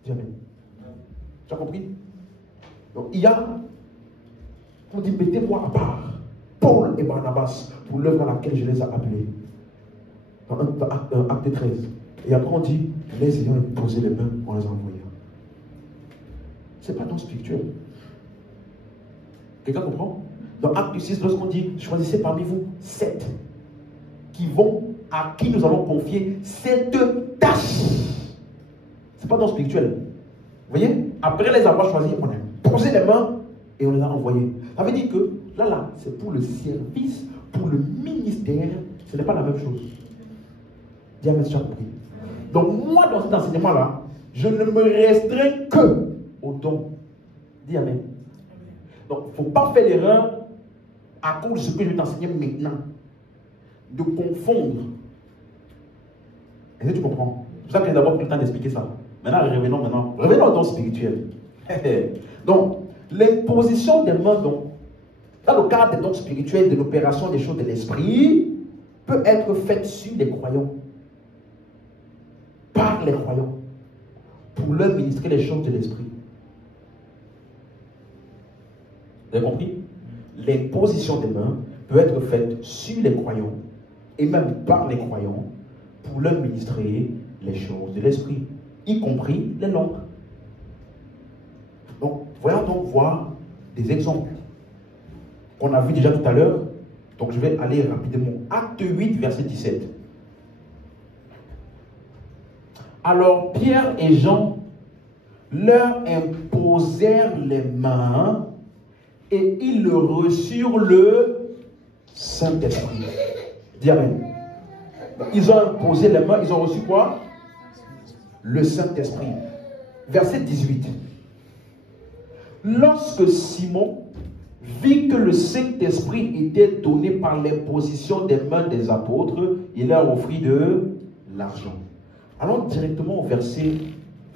Jamais. Tu as compris? Donc, il y a, on dit, mettez-moi à part Paul et Barnabas pour l'œuvre à laquelle je les ai appelés. Dans Acte 13. Et après on dit, les ayant posé les mains, on les a envoyés. Ce n'est pas don spirituel. Quelqu'un comprend? Dans Acte 6, lorsqu'on dit, choisissez parmi vous 7 à qui nous allons confier cette tâche. Ce n'est pas don spirituel. Vous voyez? Après les avoir choisis, on a posé les mains et on les a envoyés. Ça veut dire que là, c'est pour le service, pour le ministère, ce n'est pas la même chose. Dis Amen, tu as compris. Donc moi, dans cet enseignement-là, je ne me restreins que au don. Dis Amen. Donc, il ne faut pas faire l'erreur à cause de ce que je vais t'enseigner maintenant, de confondre. Est-ce que tu comprends? C'est pour ça que j'ai d'abord pris le temps d'expliquer ça. Maintenant, revenons au don spirituel. Donc, l'imposition des mains, donc, dans le cadre des dons spirituels, de l'opération des choses de l'esprit, peut être faite sur les croyants, par les croyants, pour leur ministrer les choses de l'esprit. Vous avez compris? L'imposition des mains peut être faite sur les croyants, et même par les croyants, pour leur ministrer les choses de l'esprit, y compris les langues. Donc, voyons donc voir des exemples qu'on a vu déjà tout à l'heure. Donc, je vais aller rapidement. Acte 8, verset 17. Alors, Pierre et Jean leur imposèrent les mains et ils reçurent le Saint-Esprit. Dis Amen. Ils ont imposé les mains, ils ont reçu quoi? Le Saint-Esprit. Verset 18. Lorsque Simon vit que le Saint-Esprit était donné par l'imposition des mains des apôtres, il leur offrit de l'argent. Allons directement au verset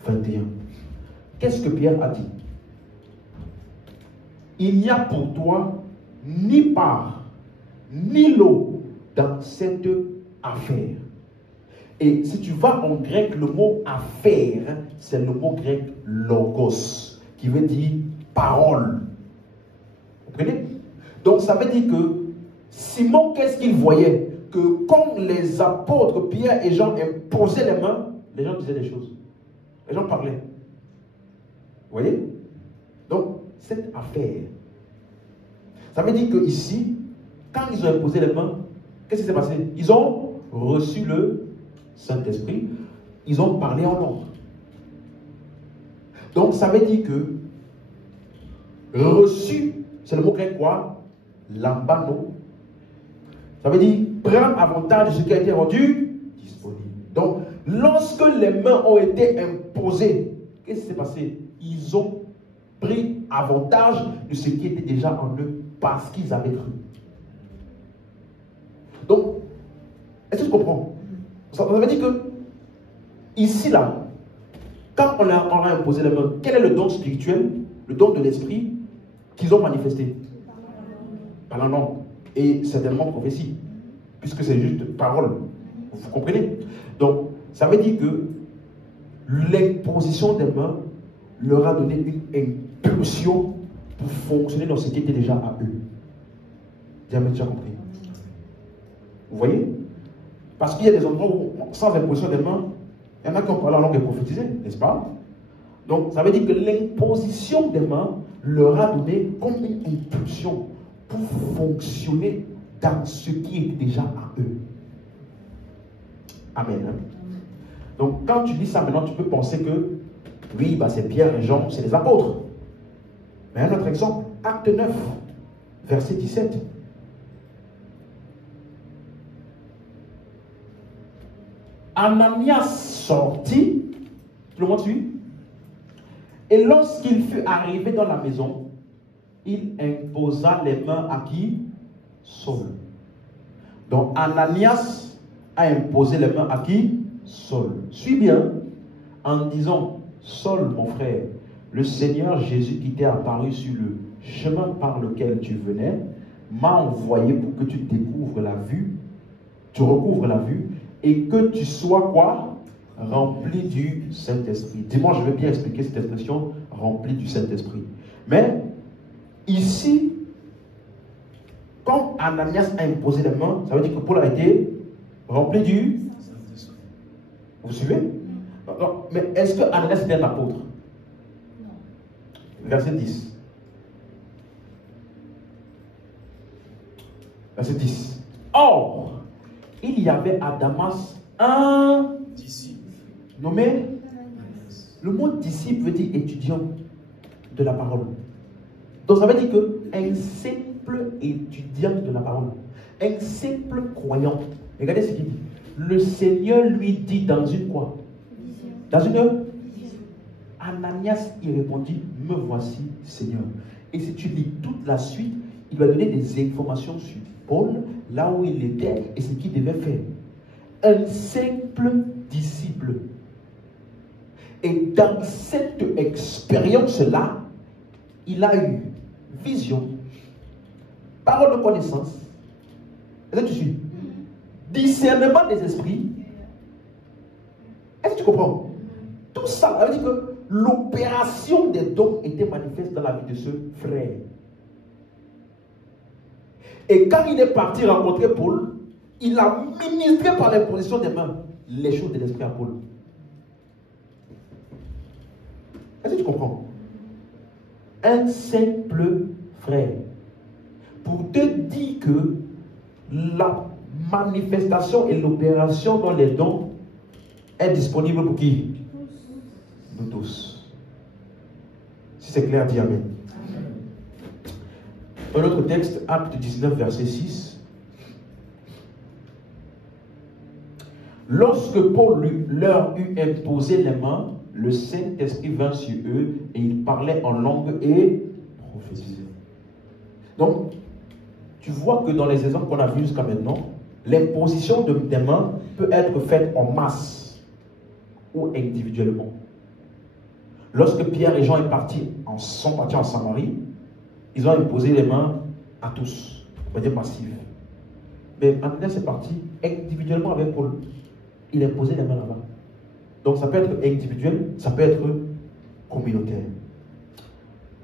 21. Qu'est-ce que Pierre a dit? Il n'y a pour toi ni part, ni lot dans cette affaire. Et si tu vas en grec, le mot affaire, c'est le mot grec logos, qui veut dire parole. Vous comprenez? Donc ça veut dire que Simon, qu'est-ce qu'il voyait? Que quand les apôtres Pierre et Jean imposaient les mains, les gens disaient des choses. Les gens parlaient. Vous voyez? Donc, cette affaire, ça veut dire que ici, quand ils ont imposé les mains, qu'est-ce qui s'est passé? Ils ont reçu le Saint-Esprit, ils ont parlé en langue. Donc ça veut dire que reçu, c'est le mot grec quoi? Lambano. Ça veut dire prendre avantage de ce qui a été rendu disponible. Donc lorsque les mains ont été imposées, qu'est-ce qui s'est passé? Ils ont pris avantage de ce qui était déjà en eux parce qu'ils avaient cru. Donc, est-ce que tu comprends? Ça veut dire que, ici, là, quand on leur a imposé les mains, quel est le don spirituel, le don de l'esprit qu'ils ont manifesté? Par la langue. Et certainement prophétie. Puisque c'est juste parole. Vous comprenez? Donc, ça veut dire que l'imposition des mains leur a donné une impulsion pour fonctionner dans ce qui était déjà à eux. Jamais déjà compris. Vous voyez? Parce qu'il y a des endroits où, sans imposition des mains, il y en a qui ont parlé en langue et prophétisé, n'est-ce pas? Donc, ça veut dire que l'imposition des mains leur a donné comme une impulsion pour fonctionner dans ce qui était déjà à eux. Amen. Donc, quand tu lis ça maintenant, tu peux penser que, oui, bah, c'est Pierre et Jean, c'est les apôtres. Mais un autre exemple, Acte 9, verset 17. Ananias sortit, tout le monde suit, et lorsqu'il fut arrivé dans la maison, il imposa les mains à qui? Saul. Donc Ananias a imposé les mains à qui? Saul. Suis bien, en disant, Saul, mon frère, le Seigneur Jésus qui t'est apparu sur le chemin par lequel tu venais, m'a envoyé pour que tu découvres la vue, tu recouvres la vue, et que tu sois quoi? Rempli du Saint-Esprit. Dis-moi, je vais bien expliquer cette expression, rempli du Saint-Esprit. Mais, ici, quand Ananias a imposé les mains, ça veut dire que Paul a été rempli du Saint-Esprit. Vous suivez? Non, mais est-ce que Ananias était un apôtre? Non. Verset 10. Verset 10. Or, il y avait à Damas un disciple nommé. Le mot disciple veut dire étudiant de la parole. Donc ça veut dire qu'un simple étudiant de la parole, un simple croyant. Regardez ce qu'il dit. Le Seigneur lui dit dans une quoi? Dans une. Ananias il répondit, me voici Seigneur. Et si tu lis toute la suite, il va donner des informations sur Paul, là où il était et ce qu'il devait faire. Un simple disciple. Et dans cette expérience-là, il a eu vision, parole de connaissance, est-ce que tu suis? Discernement des esprits. Est-ce que tu comprends? Tout ça, ça veut dire que l'opération des dons était manifeste dans la vie de ce frère. Et quand il est parti rencontrer Paul, il a ministré par l'imposition des mains les choses de l'esprit à Paul. Est-ce que tu comprends? Un simple frère. Pour te dire que la manifestation et l'opération dans les dons est disponible pour qui? Nous tous. Si c'est clair, dis Amen. Un autre texte, Acte 19, verset 6. Lorsque Paul leur eut imposé les mains, le Saint-Esprit vint sur eux et ils parlaient en langue et prophétisaient. Donc, tu vois que dans les exemples qu'on a vus jusqu'à maintenant, l'imposition des mains peut être faite en masse ou individuellement. Lorsque Pierre et Jean sont partis en Samarie, ils ont imposé les mains à tous, on va dire massive. Mais Ananias est parti individuellement avec Paul. Il a imposé les mains là-bas. Donc ça peut être individuel, ça peut être communautaire.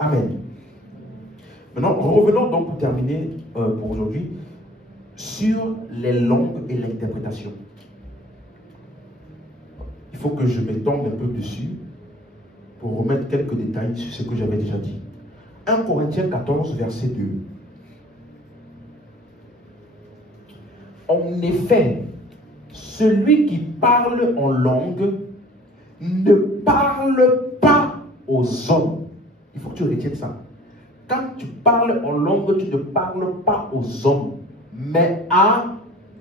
Amen. Maintenant, revenons donc pour terminer pour aujourd'hui sur les langues et l'interprétation. Il faut que je m'étende un peu dessus pour remettre quelques détails sur ce que j'avais déjà dit. 1 Corinthiens 14, verset 2. En effet, celui qui parle en langue ne parle pas aux hommes. Il faut que tu retiennes ça. Quand tu parles en langue, tu ne parles pas aux hommes, mais à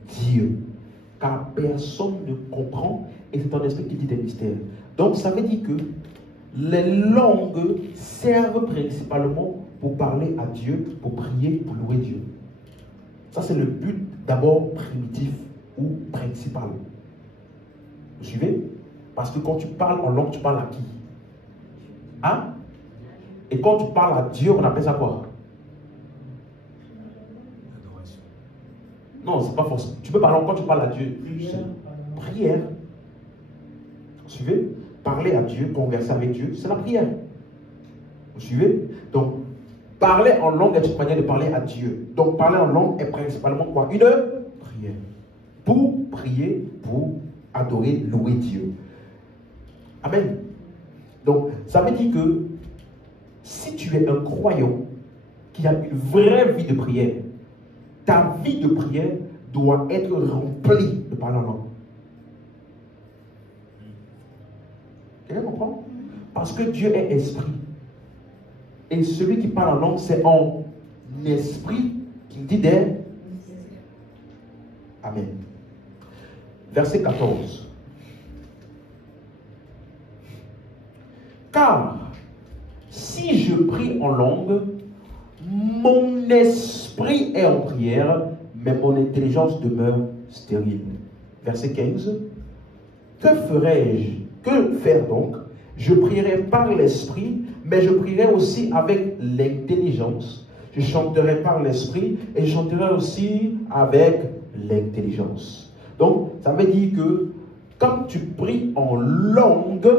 Dieu. Car personne ne comprend et c'est ton esprit qui dit des mystères. Donc ça veut dire que les langues servent principalement pour parler à Dieu, pour prier, pour louer Dieu. Ça c'est le but d'abord primitif ou principal. Vous suivez? Parce que quand tu parles en langue, tu parles à qui? Hein? Et quand tu parles à Dieu, on appelle ça quoi? Adoration. Non, c'est pas forcément. Tu peux parler quand tu parles à Dieu. Prière. Vous suivez? Parler à Dieu, converser avec Dieu, c'est la prière. Vous suivez? Donc, parler en langue est une manière de parler à Dieu. Donc, parler en langue est principalement quoi? Une prière. Pour prier, pour adorer, louer Dieu. Amen. Donc, ça veut dire que si tu es un croyant qui a une vraie vie de prière, ta vie de prière doit être remplie de parler en langue. Quelqu'un comprend? Parce que Dieu est esprit. Et celui qui parle en langue, c'est en esprit qu'il dit des... Amen. Verset 14. Car si je prie en langue, mon esprit est en prière, mais mon intelligence demeure stérile. Verset 15. Que ferai-je? Que faire donc? Je prierai par l'esprit, mais je prierai aussi avec l'intelligence. Je chanterai par l'esprit et je chanterai aussi avec l'intelligence. Donc, ça veut dire que quand tu pries en langue,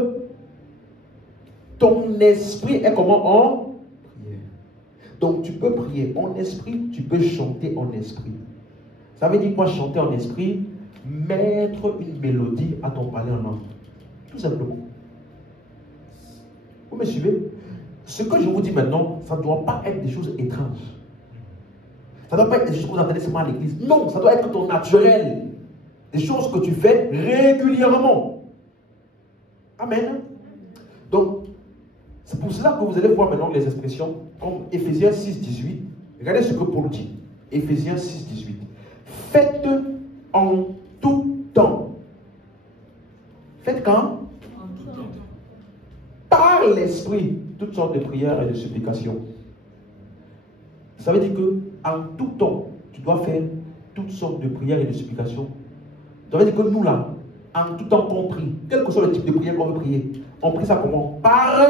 ton esprit est comment en prière. Donc, tu peux prier en esprit, tu peux chanter en esprit. Ça veut dire quoi chanter en esprit? Mettre une mélodie à ton parler en langue. Tout simplement. Vous me suivez? Ce que je vous dis maintenant, ça ne doit pas être des choses étranges. Ça ne doit pas être des choses que vous entendez seulement à l'église. Non, ça doit être ton naturel. Des choses que tu fais régulièrement. Amen. Donc, c'est pour cela que vous allez voir maintenant les expressions comme Éphésiens 6, 18. Regardez ce que Paul dit. Éphésiens 6, 18. Faites en tout temps. Faites quand? Par l'esprit, toutes sortes de prières et de supplications. Ça veut dire que en tout temps, tu dois faire toutes sortes de prières et de supplications. Ça veut dire que nous là, en tout temps qu'on prie, quel que soit le type de prière qu'on veut prier, on prie ça comment? Par.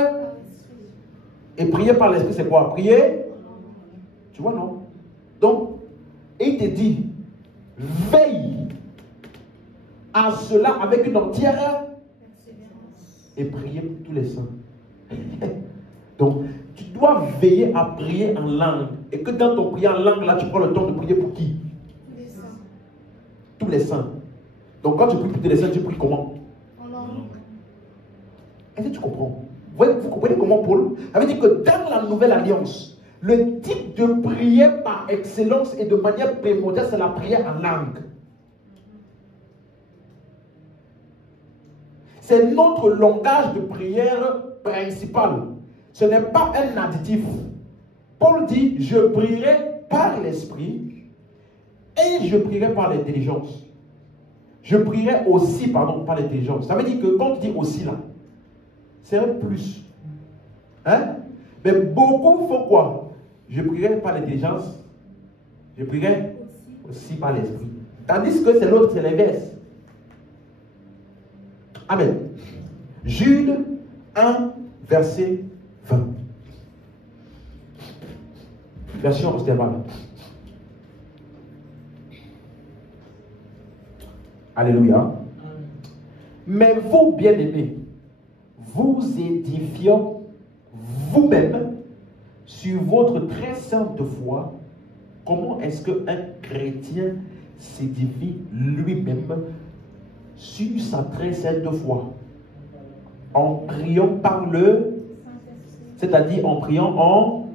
Et prier par l'esprit, c'est quoi? Prier? Tu vois, non? Donc, il te dit, veille à cela avec une entière et prier pour tous les saints. Donc, tu dois veiller à prier en langue. Et que dans ton prière en langue, là, tu prends le temps de prier pour qui? Tous les saints. Tous les saints. Donc, quand tu pries pour tous les saints, tu pries comment? En langue. Est-ce que tu comprends? Vous comprenez comment Paul? Ça veut dire que dans la nouvelle alliance, le type de prière par excellence et de manière primordiale, c'est la prière en langue. C'est notre langage de prière principal. Ce n'est pas un additif. Paul dit, je prierai par l'esprit et je prierai par l'intelligence. Je prierai aussi, pardon, par l'intelligence. Ça veut dire que quand tu dis aussi là, c'est un plus. Hein? Mais beaucoup font quoi? Je prierai par l'intelligence, je prierai aussi par l'esprit. Tandis que c'est l'autre, c'est l'inverse. Amen. Jude 1, verset 20. Version Ostéval. Alléluia. Mais vous, bien-aimés, vous édifiant vous-même sur votre très sainte foi. Comment est-ce qu'un chrétien s'édifie lui-même sur sa très sainte foi? En priant par le, c'est-à-dire en priant en...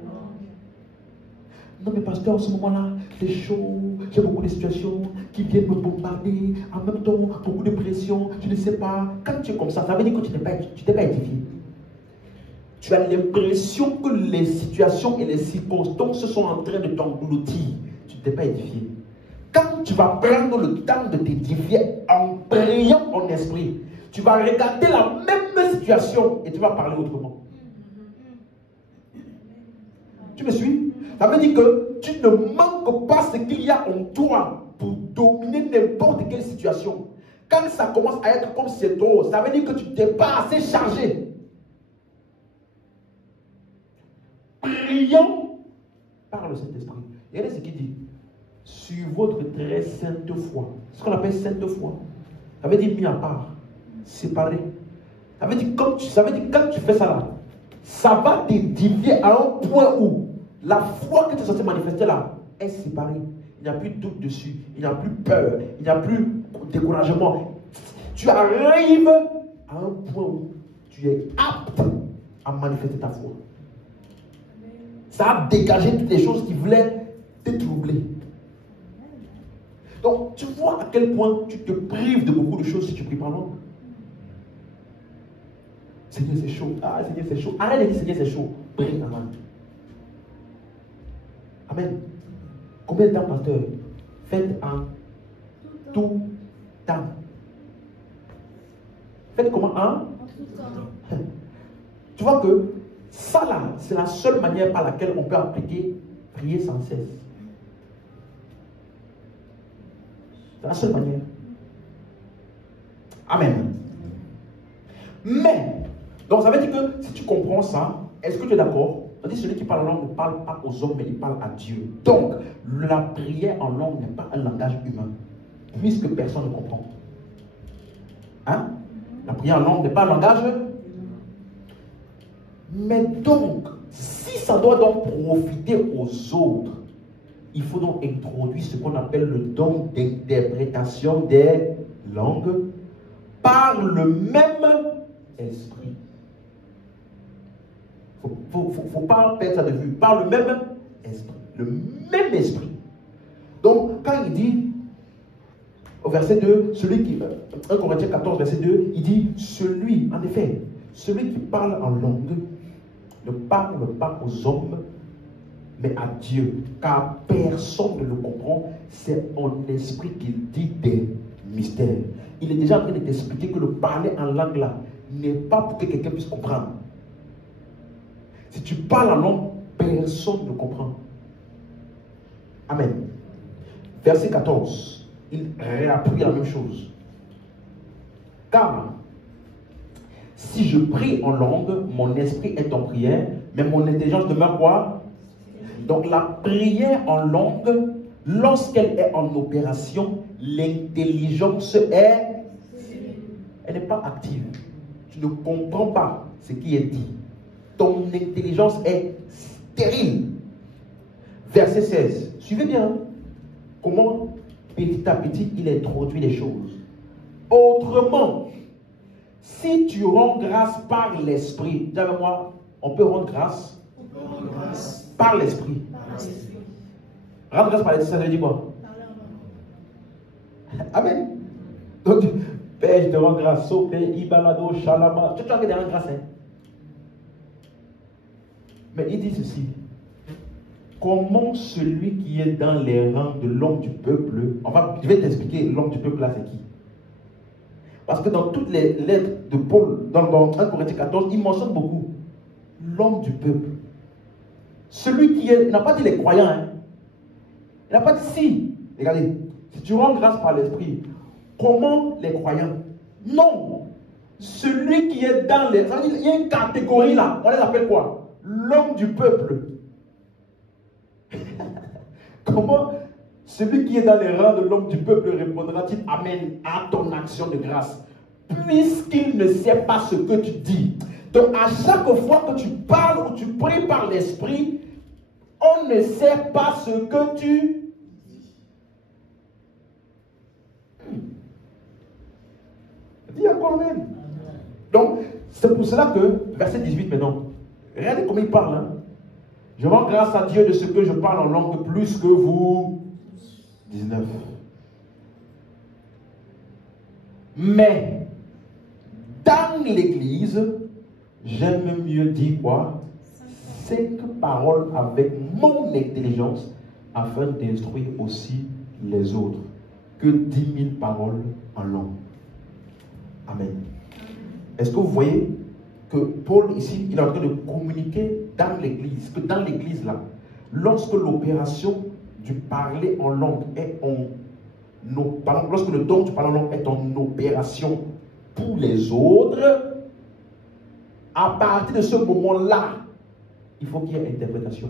Non mais pasteur, en ce moment-là, c'est chaud, j'ai beaucoup de situations qui viennent me bombarder, en même temps, beaucoup de pression, je ne sais pas. Quand tu es comme ça veut dire que tu t'es pas édifié. Tu as l'impression que les situations et les circonstances sont en train de t'engloutir. Tu ne t'es pas édifié. Quand tu vas prendre le temps de t'édifier en priant en esprit, tu vas regarder la même situation et tu vas parler autrement. Tu me suis? Ça veut dire que tu ne manques pas ce qu'il y a en toi pour dominer n'importe quelle situation. Quand ça commence à être comme c'est trop, ça veut dire que tu n'es pas assez chargé. Prions par le Saint-Esprit. Regardez ce qu'il dit. Sur votre très sainte foi. Ce qu'on appelle sainte foi. Ça veut dire mis à part, séparé. Ça veut dire quand tu fais ça là, ça va t'édifier à un point où la foi que tu es censé manifester là est séparée. Il n'y a plus de doute dessus. Il n'y a plus peur. Il n'y a plus de découragement. Tu arrives à un point où tu es apte à manifester ta foi. Ça a dégagé toutes les choses qui voulaient te troubler. Donc, tu vois à quel point tu te prives de beaucoup de choses si tu pries par langue. Seigneur, c'est chaud. Ah, Seigneur, c'est chaud. Arrête de dire Seigneur, c'est chaud. Prie en langue. Amen. Combien de temps, pasteur? Faites en tout temps. Faites comment? En tout temps. Tu vois que ça là, c'est la seule manière par laquelle on peut appliquer prier sans cesse. C'est la seule manière. Amen. Mais, donc ça veut dire que si tu comprends ça, est-ce que tu es d'accord? On dit celui qui parle en langue ne parle pas aux hommes, mais il parle à Dieu. Donc, la prière en langue n'est pas un langage humain, puisque personne ne comprend. Hein? La prière en langue n'est pas un langage humain. Mais donc, si ça doit donc profiter aux autres, il faut donc introduire ce qu'on appelle le don d'interprétation des langues par le même esprit. Il ne faut pas perdre ça de vue. Par le même esprit. Le même esprit. Donc, quand il dit, au verset 2, 1 Corinthiens 14, verset 2, il dit, celui, en effet, celui qui parle en langue ne parle pas aux hommes, mais à Dieu, car personne ne le comprend. C'est en esprit qu'il dit des mystères. Il est déjà en train de t'expliquer que le parler en langue là n'est pas pour que quelqu'un puisse comprendre. Si tu parles en langue, personne ne comprend. Amen. Verset 14, il réappuie la même chose. Car si je prie en langue, mon esprit est en prière, mais mon intelligence demeure quoi? Donc la prière en langue, lorsqu'elle est en opération, l'intelligence est... Elle n'est pas active. Tu ne comprends pas ce qui est dit. Ton intelligence est stérile. Verset 16. Suivez bien comment petit à petit il introduit les choses. Autrement, si tu rends grâce par l'esprit, dis avec moi, on peut rendre grâce par l'esprit. Rendre grâce par l'esprit, ça veut dire quoi? Amen. Donc, Père, je te rends grâce. Sope, Ibalado, Shalama. Tu as que des rendre grâce. Hein? Mais il dit ceci. Comment celui qui est dans les rangs de l'homme du peuple, je vais t'expliquer l'homme du peuple là, c'est qui? Parce que dans toutes les lettres de Paul, dans 1 Corinthiens 14, il mentionne beaucoup l'homme du peuple. Celui qui est, il n'a pas dit les croyants, hein. Il n'a pas dit si. Regardez, si tu rends grâce par l'esprit, comment les croyants? Non. Celui qui est dans les... Ça veut dire, il y a une catégorie là, on les appelle quoi? L'homme du peuple. Comment celui qui est dans les rangs de l'homme du peuple répondra-t-il Amen à ton action de grâce, puisqu'il ne sait pas ce que tu dis? Donc à chaque fois que tu parles ou tu pries par l'esprit, on ne sait pas ce que tu dis encore même. Donc c'est pour cela que, verset 18 maintenant, regardez comment il parle. Hein? Je rends grâce à Dieu de ce que je parle en langue plus que vous 19. Mais dans l'église, j'aime mieux dire quoi? 5 paroles avec mon intelligence afin d'instruire aussi les autres que 10 000 paroles en langue. Amen. Est-ce que vous voyez que Paul ici, il est en train de communiquer dans l'église, que dans l'église là, lorsque l'opération du parler en langue est lorsque le don du parler en langue est en opération pour les autres, à partir de ce moment-là, il faut qu'il y ait interprétation.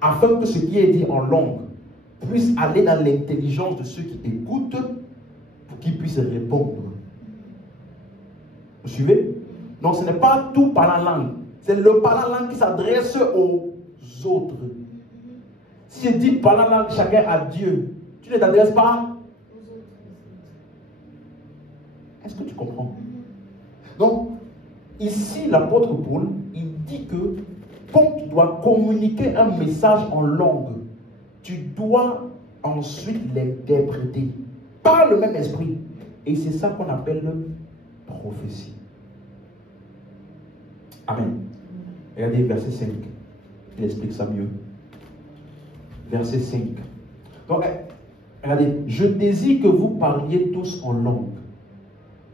Afin que ce qui est dit en langue puisse aller dans l'intelligence de ceux qui écoutent pour qu'ils puissent répondre. Vous suivez? Donc ce n'est pas tout par la langue. C'est le par la langue qui s'adresse aux autres. Si je dis par la langue chacun à Dieu, tu ne t'adresses pas aux autres. Est-ce que tu comprends? Donc, ici, l'apôtre Paul, il dit que quand tu dois communiquer un message en langue, tu dois ensuite l'interpréter par le même esprit. Et c'est ça qu'on appelle prophétie. Amen. Regardez verset 5. Il explique ça mieux. Verset 5. Donc, regardez. Je désire que vous parliez tous en langue,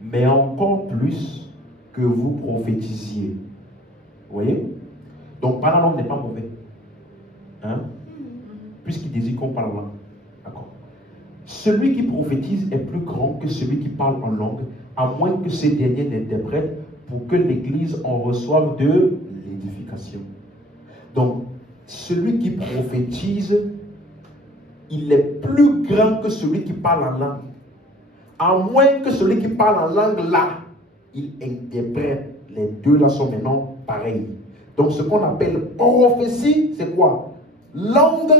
mais encore plus que vous prophétisiez. Vous voyez? Donc, parler en langue n'est pas mauvais. Hein? Puisqu'il désire qu'on parle en langue. D'accord. Celui qui prophétise est plus grand que celui qui parle en langue, à moins que ces derniers n'interprètent, pour que l'Église en reçoive de l'édification. Donc, celui qui prophétise, il est plus grand que celui qui parle en langue. À moins que celui qui parle en langue, là, il interprète. Les deux là sont maintenant pareils. Donc, ce qu'on appelle prophétie, c'est quoi? Langue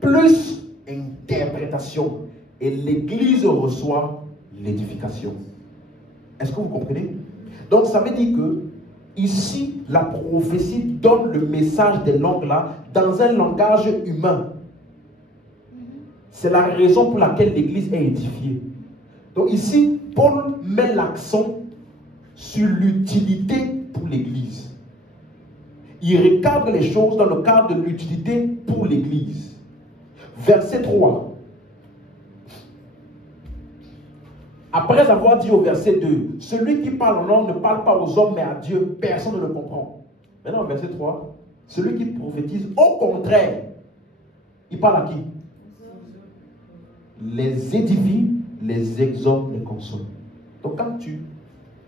plus interprétation. Et l'Église reçoit l'édification. Est-ce que vous comprenez? Donc, ça veut dire que ici, la prophétie donne le message des langues là dans un langage humain. C'est la raison pour laquelle l'Église est édifiée. Donc ici, Paul met l'accent sur l'utilité pour l'Église. Il recadre les choses dans le cadre de l'utilité pour l'Église. Verset 3. Après avoir dit au verset 2, celui qui parle en langue ne parle pas aux hommes mais à Dieu, personne ne le comprend. Maintenant, au verset 3, celui qui prophétise, au contraire, il parle à qui? Les édifie, les exhorte, les console. Donc quand tu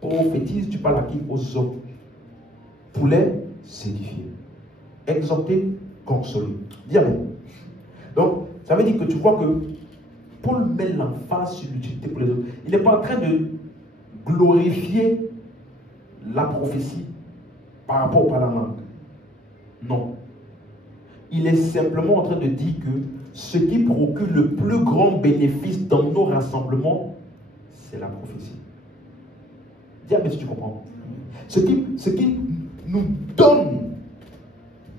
prophétises, tu parles à qui? Aux hommes. Pour les édifier. Exhorter, consoler. Dis amen. Donc, ça veut dire que tu vois que Paul met l'emphase sur l'utilité pour les autres. Il n'est pas en train de glorifier la prophétie par rapport au parlement. Non. Il est simplement en train de dire que ce qui procure le plus grand bénéfice dans nos rassemblements, c'est la prophétie. Dis mais si tu comprends. Ce qui nous donne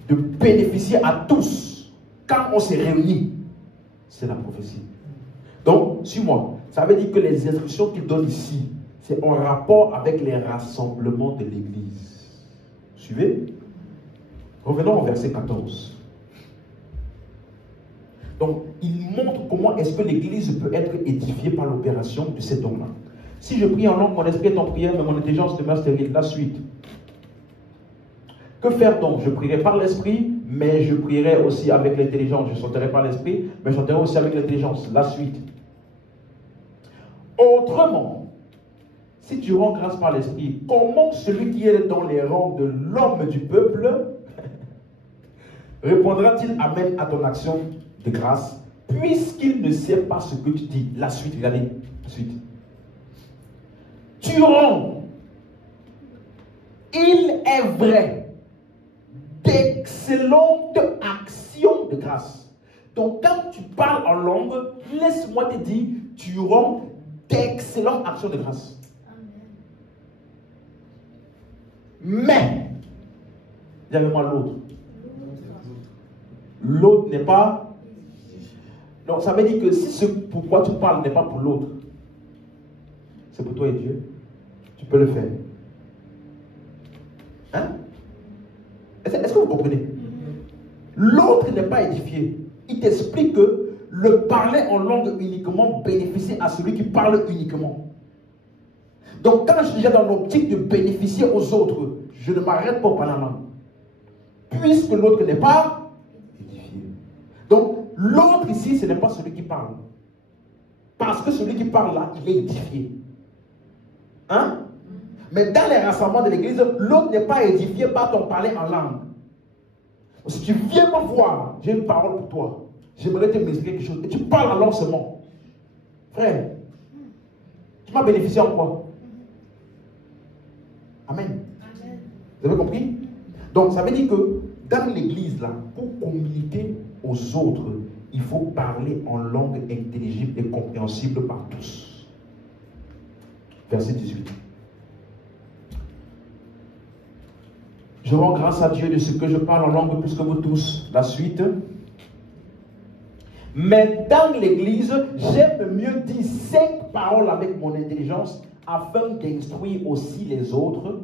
de bénéficier à tous quand on s'est réunis, c'est la prophétie. Donc, suis-moi, ça veut dire que les instructions qu'il donne ici, c'est en rapport avec les rassemblements de l'Église. Suivez? Revenons au verset 14. Donc, il montre comment est-ce que l'Église peut être édifiée par l'opération de cet homme-là. Si je prie en langue, mon esprit est en prière, mais mon intelligence demeure stérile. La suite. Que faire donc? Je prierai par l'esprit, mais je prierai aussi avec l'intelligence. Je chanterai par l'esprit, mais je chanterai aussi avec l'intelligence. La suite. Autrement, si tu rends grâce par l'esprit, comment celui qui est dans les rangs de l'homme du peuple répondra-t-il Amen à ton action de grâce, puisqu'il ne sait pas ce que tu dis? La suite, regardez, la suite. Tu rends, il est vrai, d'excellentes actions de grâce. Donc quand tu parles en langue, laisse-moi te dire, tu rends d'excellentes actions de grâce. Mais, dis avec moi l'autre. L'autre n'est pas Donc ça veut dire que si ce pourquoi tu parles n'est pas pour l'autre, c'est pour toi et Dieu, tu peux le faire. Hein? Est-ce que vous comprenez? L'autre n'est pas édifié. Il t'explique que le parler en langue uniquement bénéficie à celui qui parle uniquement. Donc quand je suis dans l'optique de bénéficier aux autres, je ne m'arrête pas au parler en langue. Puisque l'autre n'est pas édifié. Donc l'autre ici, ce n'est pas celui qui parle. Parce que celui qui parle là, il est édifié. Hein? Mais dans les rassemblements de l'église, l'autre n'est pas édifié par ton parler en langue. Si tu viens me voir, j'ai une parole pour toi. J'aimerais te m'expliquer quelque chose. Et tu parles en langue seulement. Frère, tu m'as bénéficié en quoi? Amen. Vous avez compris? Donc ça veut dire que dans l'église là, pour communiquer aux autres, il faut parler en langue intelligible et compréhensible par tous. Verset 18. Je rends grâce à Dieu de ce que je parle en langue plus que vous tous. La suite. Mais dans l'église, j'aime mieux dire 5 paroles avec mon intelligence afin d'instruire aussi les autres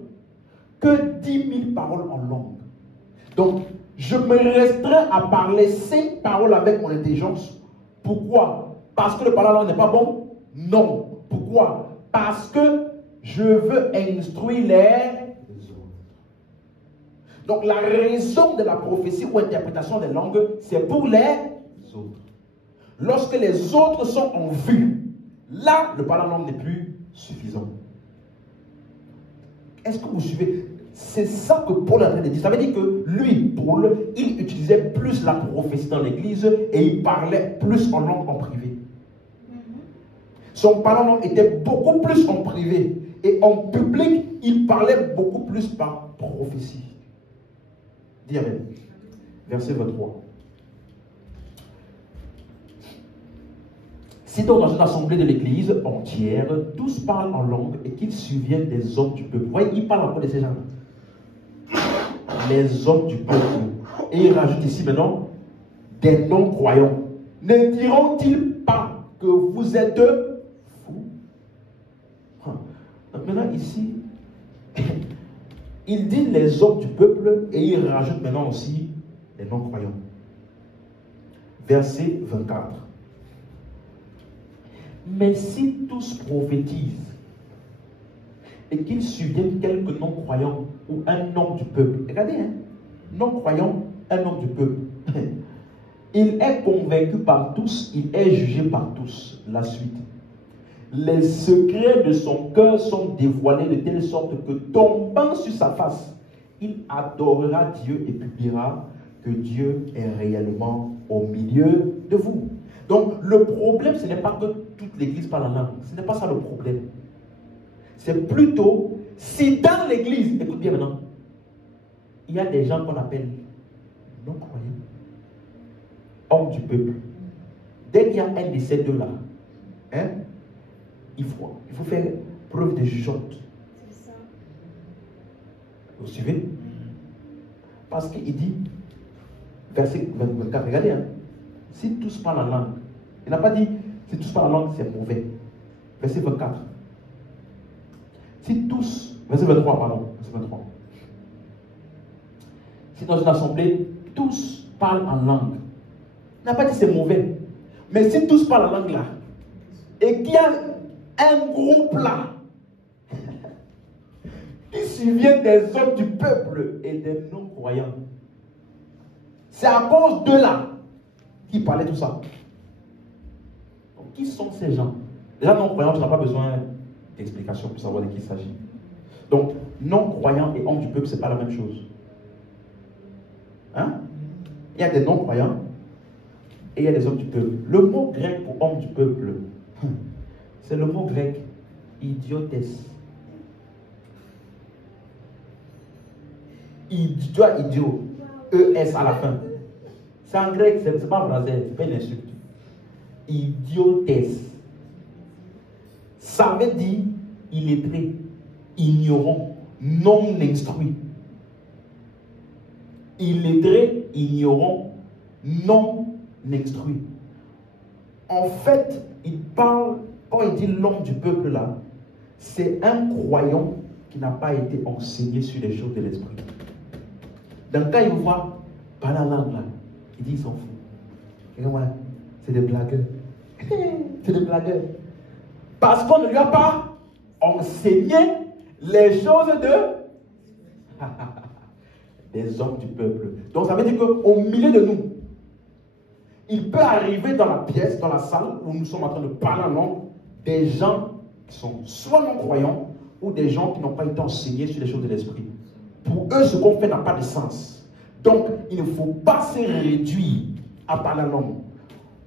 que 10 000 paroles en langue. Donc, je me restreins à parler 5 paroles avec mon intelligence. Pourquoi? Parce que le parler en langue n'est pas bon? Non. Pourquoi? Parce que je veux instruire les autres. Donc, la raison de la prophétie ou interprétation des langues, c'est pour les autres. Lorsque les autres sont en vue, là, le parler en langue n'est plus suffisant. Est-ce que vous suivez? C'est ça que Paul est en train de dire. Ça veut dire que lui, Paul, il utilisait plus la prophétie dans l'église et il parlait plus en langue en privé. Son parler en langue était beaucoup plus en privé. Et en public, il parlait beaucoup plus par prophétie. Dis Amen. Verset 23. Si donc dans une assemblée de l'église entière, tous parlent en langue et qu'ils souviennent des hommes du peuple. Vous voyez, il parle encore de ces gens-là. Les hommes du peuple. Et il rajoute ici maintenant, des non-croyants. Ne diront-ils pas que vous êtes fous? Donc maintenant ici, il dit les hommes du peuple et il rajoute maintenant aussi les non-croyants. Verset 24. Mais si tous prophétisent et qu'ils subviennent quelques non-croyants ou un homme du peuple, regardez, hein, non-croyant, un homme du peuple, il est convaincu par tous, il est jugé par tous. La suite. Les secrets de son cœur sont dévoilés de telle sorte que tombant sur sa face, il adorera Dieu et publiera que Dieu est réellement au milieu de vous. Donc le problème, ce n'est pas que toute l'église parle en langue. Ce n'est pas ça le problème. C'est plutôt, si dans l'église, écoute bien maintenant, il y a des gens qu'on appelle non-croyants, hommes du peuple. Dès qu'il y a un de ces deux-là, hein, il faut faire preuve de jugeote. Vous suivez? Parce qu'il dit, verset 24, regardez, hein, si tous parlent en langue, il n'a pas dit si tous parlent en langue, c'est mauvais. Verset 24. Si tous, verset 23, pardon, verset 23. Si dans une assemblée, tous parlent en langue, il n'a pas dit c'est mauvais. Mais si tous parlent en langue là, et qu'il y a un groupe là, qui survient des hommes du peuple et des non-croyants, c'est à cause d'eux là qui parlait tout ça. Donc, qui sont ces gens? Déjà, non-croyants, tu n'as pas besoin d'explication pour savoir de qui il s'agit. Donc, non-croyants et hommes du peuple, ce n'est pas la même chose. Hein? Il y a des non-croyants et il y a des hommes du peuple. Le mot grec pour homme du peuple, c'est le mot grec idiotes. Idiot. ES à la fin. C'est en grec, c'est pas en français, c'est pas une insulte. Idiotes. Ça veut dire illettré, ignorant, non instruit. Illettré, ignorant, non instruit. En fait, il parle, quand il dit l'homme du peuple là, c'est un croyant qui n'a pas été enseigné sur les choses de l'esprit. Donc quand il voit par la langue là, il dit il s'en fout. Et ouais, c'est des blagueurs. C'est des blagueurs. Parce qu'on ne lui a pas enseigné les choses des hommes du peuple. Donc ça veut dire qu'au milieu de nous, il peut arriver dans la pièce, dans la salle où nous sommes en train de parler en langue, des gens qui sont soit non-croyants ou des gens qui n'ont pas été enseignés sur les choses de l'esprit. Pour eux, ce qu'on fait n'a pas de sens. Donc, il ne faut pas se réduire à parler en langue.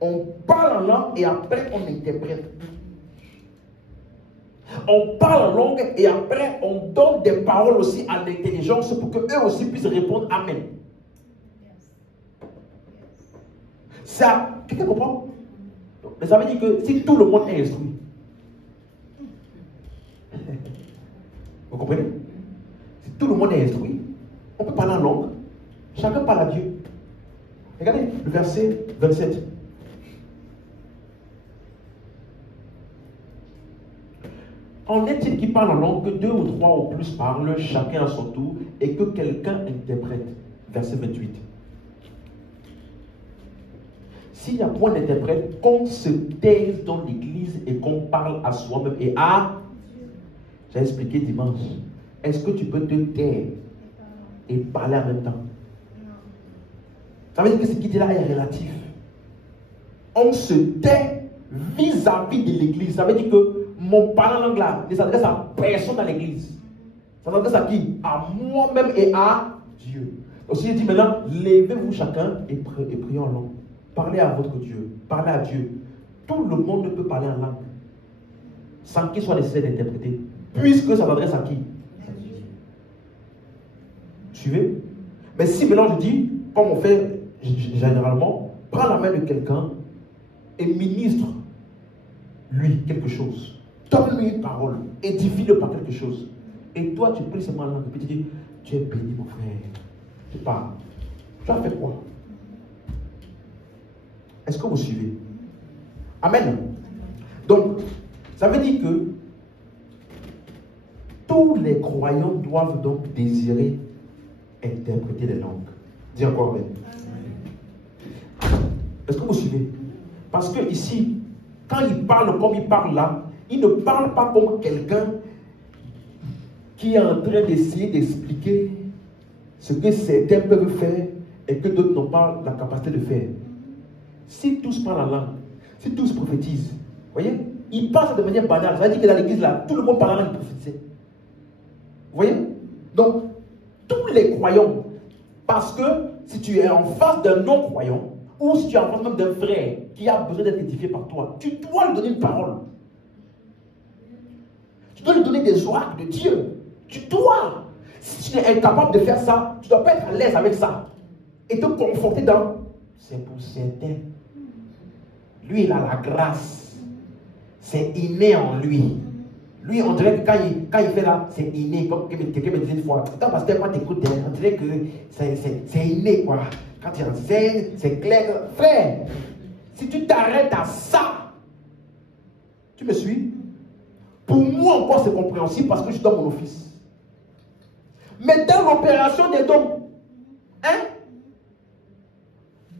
On parle en langue et après on interprète. On parle en langue et après on donne des paroles aussi à l'intelligence pour qu'eux aussi puissent répondre Amen. Ça, quelqu'un comprend? Mais ça veut dire que si tout le monde est instruit, vous comprenez? Si tout le monde est instruit, on peut parler en langue, chacun parle à Dieu. Regardez le verset 27. En est-il qui parle en langue que 2 ou 3 ou plus parlent, chacun à son tour, et que quelqu'un interprète? Verset 28. S'il n'y a point d'interprète, qu'on se taise dans l'église et qu'on parle à soi-même et à... J'ai expliqué dimanche. Est-ce que tu peux te taire et parler en même temps? Ça veut dire que ce qui dit là est relatif. On se tait vis-à-vis de l'église. Ça veut dire que mon parler en langue là ne s'adresse à personne dans l'église. Ça s'adresse à qui? À moi-même et à Dieu. Donc si je dis maintenant, levez-vous chacun et priez en langue. Parlez à votre Dieu. Parlez à Dieu. Tout le monde peut parler en langue. Sans qu'il soit nécessaire d'interpréter. Puisque ça s'adresse à qui? À Dieu. Suivez? Mais si maintenant je dis, comme on fait généralement, prends la main de quelqu'un et ministre lui quelque chose. Donne-lui une parole. Édifie-le par quelque chose. Et toi, tu pries seulement en langue. Et puis tu dis, tu es béni, mon frère. Tu parles. Tu as fait quoi? Est-ce que vous suivez? Amen. Donc, ça veut dire que tous les croyants doivent donc désirer interpréter les langues. Dis encore Amen. Est-ce que vous suivez? Parce que ici, quand il parle comme il parle là, il ne parle pas comme quelqu'un qui est en train d'essayer d'expliquer ce que certains peuvent faire et que d'autres n'ont pas la capacité de faire. Si tous parlent en langue, si tous prophétisent, vous voyez, ils passent de manière banale. Ça veut dire que dans l'église là, tout le monde parle en langue prophétisée. Vous voyez? Donc, tous les croyants, parce que si tu es en face d'un non-croyant, ou si tu es en face même d'un frère qui a besoin d'être édifié par toi, tu dois lui donner une parole. Tu dois lui donner des oracles de Dieu. Tu dois. Si tu es incapable de faire ça, tu ne dois pas être à l'aise avec ça. Et te conforter dans... C'est pour certains. Lui, il a la grâce. C'est inné en lui. Lui, on dirait que quand il fait là, c'est inné. Comme quelqu'un me disait une fois, quand pasteur, quand tu écoutes, on dirait que c'est inné, quoi. Quand tu enseignes, c'est clair. Frère, si tu t'arrêtes à ça, tu me suis? Pour moi encore, c'est compréhensible parce que je donne mon office. Mais dans l'opération des dons,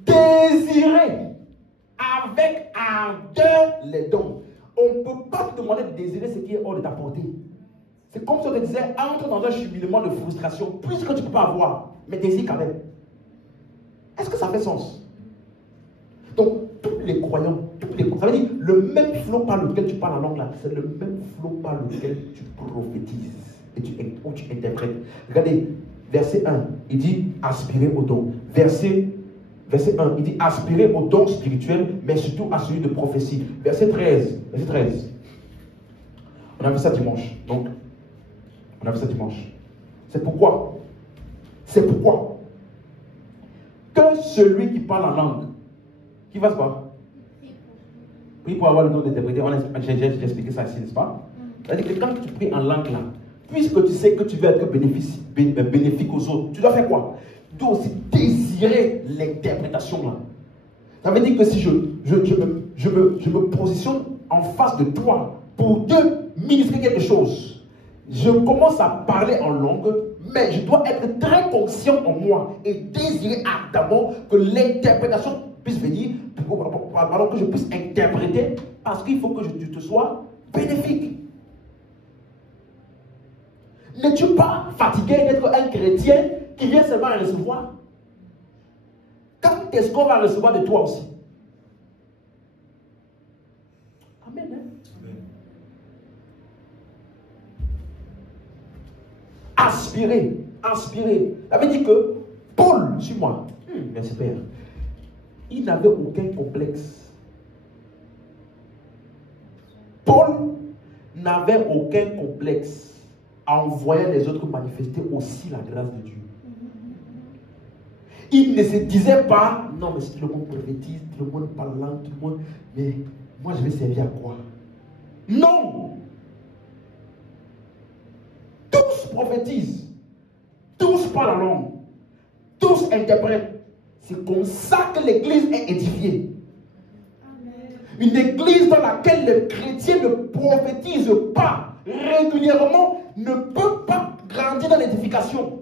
désirer avec ardeur les dons. On ne peut pas te demander de désirer ce qui est hors de ta portée. C'est comme si on te disait, entre dans un cheminement de frustration, puisque tu ne peux pas avoir, mais désire quand même. Est-ce que ça fait sens? Donc, tous les croyants, ça veut dire, le même flot par lequel tu parles en langue là, c'est le même flot par lequel tu prophétises et ou tu interprètes. Regardez, verset 1, il dit aspirer au don. Verset 1, il dit aspirer au don spirituel, mais surtout à celui de prophétie. Verset 13. On a vu ça dimanche. Donc, on a vu ça dimanche. C'est pourquoi que celui qui parle en langue, qui va se voir? Prie pour avoir le don d'interpréter. J'ai expliqué ça ici, n'est-ce pas? C'est-à-dire que quand tu pries en langue là, puisque tu sais que tu veux être bénéfique aux autres, tu dois faire quoi? Tu dois aussi désirer l'interprétation là. Ça veut dire que si je me je me positionne en face de toi pour te ministrer quelque chose. Je commence à parler en langue, mais je dois être très conscient en moi et désirer ardemment que l'interprétation puisse venir, alors que je puisse interpréter, parce qu'il faut que je te sois bénéfique. N'es-tu pas fatigué d'être un chrétien qui vient seulement recevoir? Quand est-ce qu'on va recevoir de toi aussi? Amen. Hein? Amen. Aspirer. Ça veut dire que Paul, suis-moi, merci Père, il n'avait aucun complexe. Paul n'avait aucun complexe en voyant les autres manifester aussi la grâce de Dieu. Il ne se disait pas, non mais si tout le monde prophétise, tout le monde parle langue, tout le monde, mais moi je vais servir à quoi? Non! Tous prophétisent, tous parlent en langue, tous interprètent. C'est comme ça que l'église est édifiée. Amen. Une église dans laquelle les chrétiens ne prophétisent pas régulièrement ne peut pas grandir dans l'édification.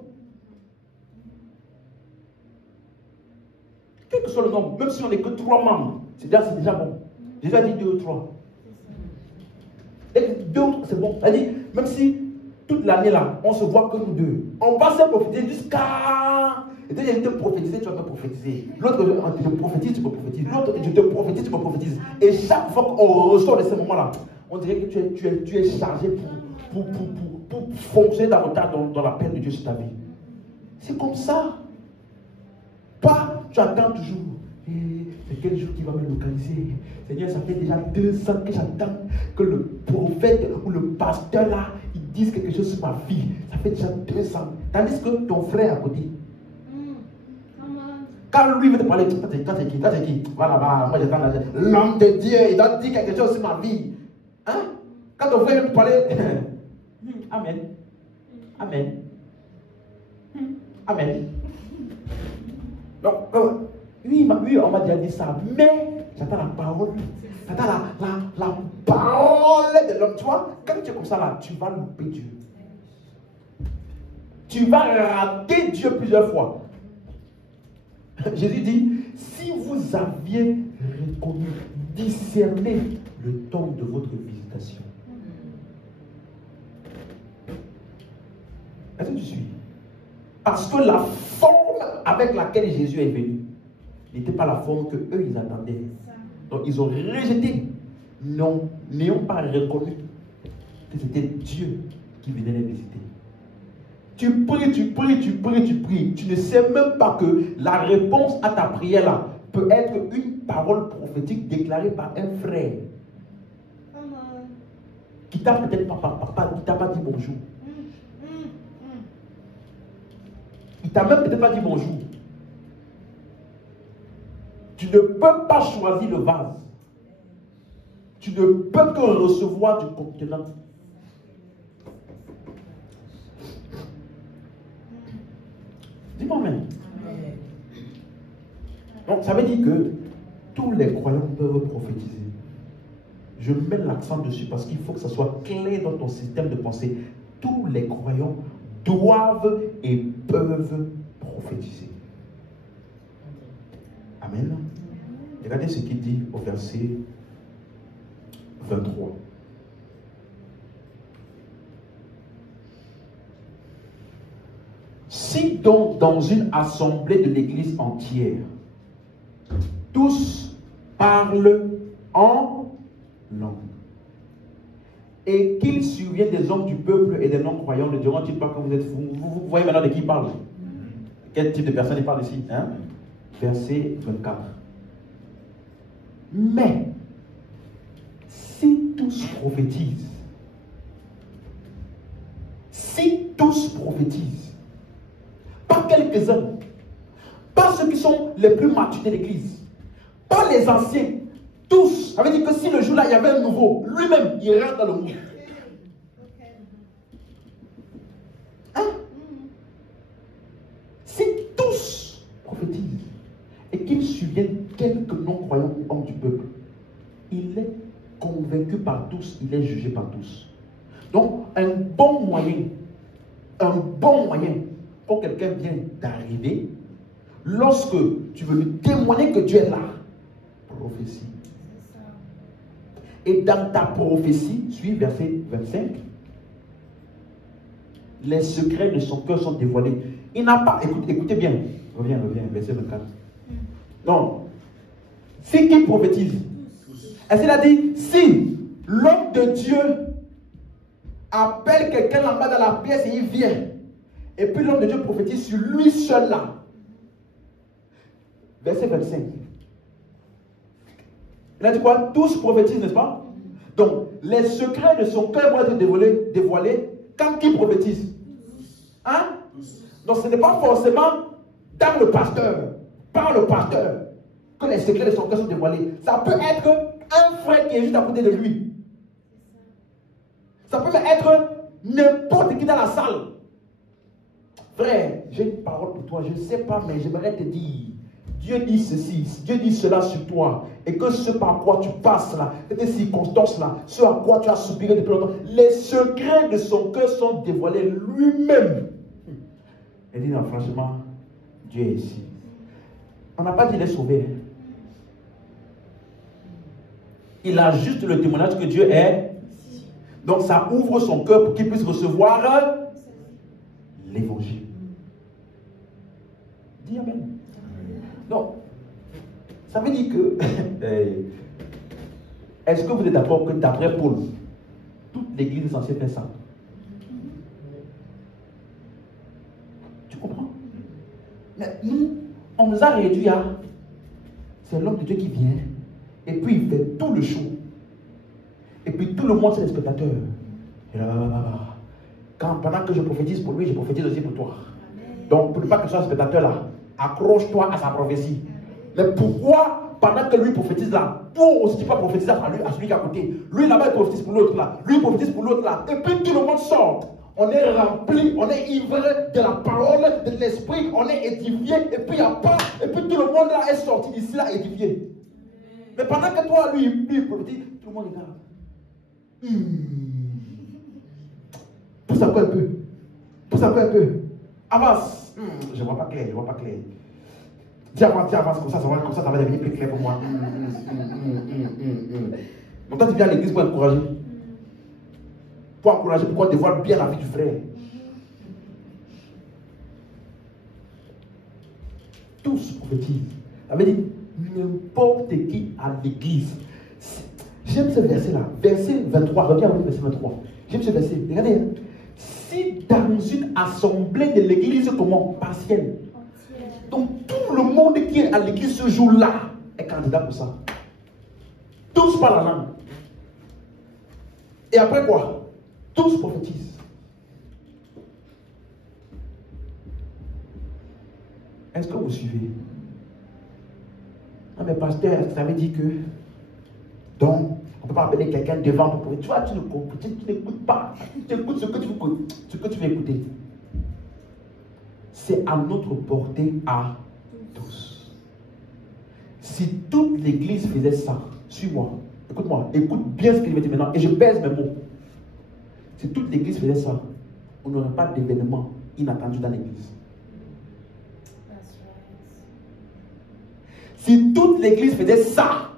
Quel que soit le nombre, même si on n'est que 3 membres, c'est déjà bon. J'ai déjà dit 2 ou 3. Et 2 c'est bon. C'est-à-dire, même si toute l'année là, on se voit que nous 2, on va se prophétiser jusqu'à. Et puis, je te prophétiser, tu vas me prophétiser. L'autre, je te prophétise, tu me prophétises. L'autre, je te prophétise, tu me prophétises. Et chaque fois qu'on ressort de ce moment-là, on dirait que tu es chargé pour fonctionner davantage dans la paix de Dieu sur ta vie. C'est comme ça. Pas, tu attends toujours. C'est quel jour qui va me localiser? Seigneur, ça fait déjà 2 ans que j'attends que le prophète ou le pasteur là, il dise quelque chose sur ma vie. Ça fait déjà 2 ans. Tandis que ton frère à côté, quand lui veut te parler, quand c'est qui? Va là-bas, moi j'attends l'homme de Dieu, il doit dire quelque chose sur ma vie. Hein? Quand ton frère veut te parler, Amen. Amen. Amen. Donc, oui, on m'a déjà dit ça, mais j'attends la parole. J'attends la parole de l'homme. Tu vois, quand tu es comme ça là, tu vas louper Dieu. Tu vas rater Dieu plusieurs fois. Jésus dit, si vous aviez reconnu, discerné le temps de votre visitation. Est-ce que tu suis? Parce que la forme avec laquelle Jésus est venu n'était pas la forme que eux ils attendaient. Donc ils ont rejeté, n'ayant pas reconnu que c'était Dieu qui venait les visiter. Tu pries, tu ne sais même pas que la réponse à ta prière là peut être une parole prophétique déclarée par un frère qui t'a peut-être pas dit bonjour. Il t'a même peut-être pas dit bonjour. Tu ne peux pas choisir le vase. Tu ne peux que recevoir du contenant. Dis-moi même. Donc ça veut dire que tous les croyants peuvent prophétiser. Je mets l'accent dessus parce qu'il faut que ça soit clair dans ton système de pensée. Tous les croyants doivent et peuvent prophétiser. Amen. Regardez ce qu'il dit au verset 23. Si donc dans une assemblée de l'église entière, tous parlent en langue, et qu'il survienne des hommes du peuple et des non-croyants, ne diront-ils pas que vous êtes fous? Vous voyez maintenant de qui il parle? Quel type de personne il parle ici, hein? Verset 24. Mais, si tous prophétisent, pas quelques-uns, pas ceux qui sont les plus matures de l'église, pas les anciens, tous. Ça veut dire que si le jour-là, il y avait un nouveau, lui-même, il rentre dans le moule. Hein? Si tous prophétisent et qu'ils subviennent quelques non-croyants ou hommes du peuple, vaincu par tous, il est jugé par tous. Donc, un bon moyen pour quelqu'un vient d'arriver, lorsque tu veux lui témoigner que Dieu est là, prophétie. Et dans ta prophétie, suis verset 25, les secrets de son cœur sont dévoilés. Il n'a pas, écoutez bien, reviens, verset 24. Non, c'est qui prophétise? Est-ce qu'il a dit, si l'homme de Dieu appelle quelqu'un là-bas dans la pièce et il vient, et puis l'homme de Dieu prophétise sur lui seul là. Verset 25. Il a dit quoi? Tous prophétisent, n'est-ce pas? Donc, les secrets de son cœur vont être dévoilés quand qui prophétise? Hein? Donc, ce n'est pas forcément dans le pasteur, par le pasteur, que les secrets de son cœur sont dévoilés. Ça peut être un frère qui est juste à côté de lui. Ça peut être n'importe qui dans la salle. Frère, j'ai une parole pour toi, je ne sais pas, mais j'aimerais te dire, Dieu dit ceci, Dieu dit cela sur toi, et que ce par quoi tu passes là, ces circonstances-là, ce à quoi tu as soupiré depuis longtemps, les secrets de son cœur sont dévoilés lui-même. Il dit, non, franchement, Dieu est ici. On n'a pas dit les sauver. Il a juste le témoignage que Dieu est. Donc ça ouvre son cœur pour qu'il puisse recevoir l'évangile. Dis amen. Donc, ça veut dire que, est-ce que vous êtes d'accord que d'après Paul, toute l'église est censée faire ça? Tu comprends? Mais nous, on nous a réduit à, c'est l'homme de Dieu qui vient, et puis il fait tout le show. Et puis tout le monde, c'est les spectateurs. Et là, pendant que je prophétise pour lui, je prophétise aussi pour toi. Donc, pour ne pas que tu sois un spectateur là, accroche-toi à sa prophétie. Mais pourquoi, pendant que lui prophétise là, toi aussi tu peux prophétiser à celui qui est à côté? Lui là-bas, il prophétise pour l'autre là. Lui, il prophétise pour l'autre là. Et puis tout le monde sort. On est rempli, on est ivre de la parole, de l'esprit, on est édifié. Et puis il n'y a pas. Et puis tout le monde là est sorti d'ici là édifié. Mais pendant que toi, lui, il prophétise, tout le monde regarde. Pousse un peu un peu. Pousse un peu un peu. Avance. Je ne vois pas clair, je ne vois pas clair. Dis avance, comme ça ça va devenir plus clair pour moi. Donc toi tu viens à l'église pour encourager. Pour encourager, pour qu'on dévoile bien la vie du frère. Tous prophétisent. Ça veut dire n'importe qui à l'église. J'aime ce verset-là. Verset 23. Regarde verset 23. J'aime ce verset. Regardez. Si dans une assemblée de l'église, comment? Partielle. Donc tout le monde qui est à l'église ce jour-là est candidat pour ça. Tous parlent la langue. Et après quoi? Tous prophétisent. Est-ce que vous suivez? Non mais pasteur, ça veut dire que donc on ne peut pas appeler quelqu'un devant pour prophétiser. Tu vois, tu n'écoutes pas. Tu écoutes ce que tu veux écouter. C'est à notre portée à tous. Si toute l'église faisait ça, suis-moi, écoute-moi, écoute bien ce que je vais dire maintenant, et je pèse mes mots. Si toute l'église faisait ça, on n'aurait pas d'événement inattendu dans l'église. Si toute l'église faisait ça,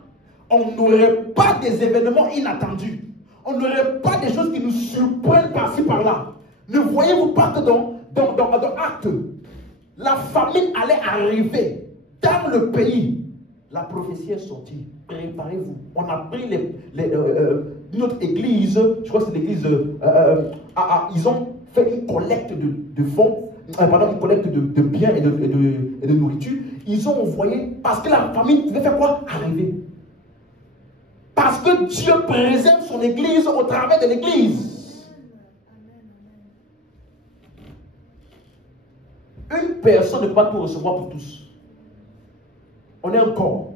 on n'aurait pas des événements inattendus. On n'aurait pas des choses qui nous surprennent par-ci par-là. Ne voyez-vous pas que dans Actes, la famine allait arriver dans le pays. La prophétie est sortie. Préparez-vous. On a pris notre église, je crois que c'est l'église, ils ont fait une collecte de fonds, une collecte de biens et de nourriture. Ils ont envoyé, parce que la famine devait faire quoi? Arriver. Parce que Dieu préserve son église au travers de l'église. Une personne ne peut pas tout recevoir pour tous. On est un corps.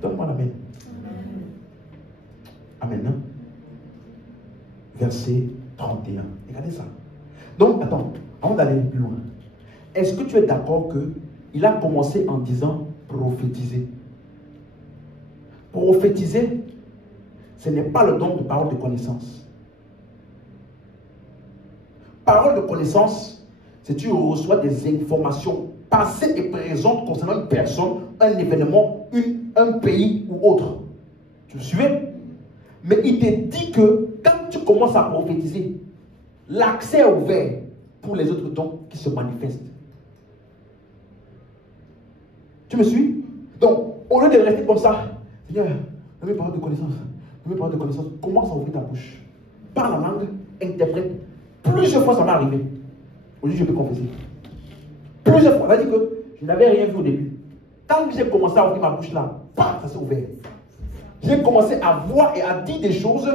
Donne-moi l'amen. Amen. Amen. Verset 31. Regardez ça. Donc, attends, avant d'aller plus loin. Est-ce que tu es d'accord que il a commencé en disant prophétiser. Prophétiser, ce n'est pas le don de parole de connaissance. Parole de connaissance, c'est que tu reçois des informations passées et présentes concernant une personne, un événement, un pays ou autre. Tu me suivez? Mais il te dit que quand tu commences à prophétiser, l'accès est ouvert pour les autres dons qui se manifestent. Tu me suis? Donc, au lieu de rester comme ça, Seigneur, donne-moi parole de connaissance, donne-moi parole de connaissance, commence à ouvrir ta bouche. Parle en langue, interprète. Plusieurs fois ça m'est arrivé. Aujourd'hui, je peux confesser. Plusieurs fois. C'est-à-dire que je n'avais rien vu au début. Quand j'ai commencé à ouvrir ma bouche là, ça s'est ouvert. J'ai commencé à voir et à dire des choses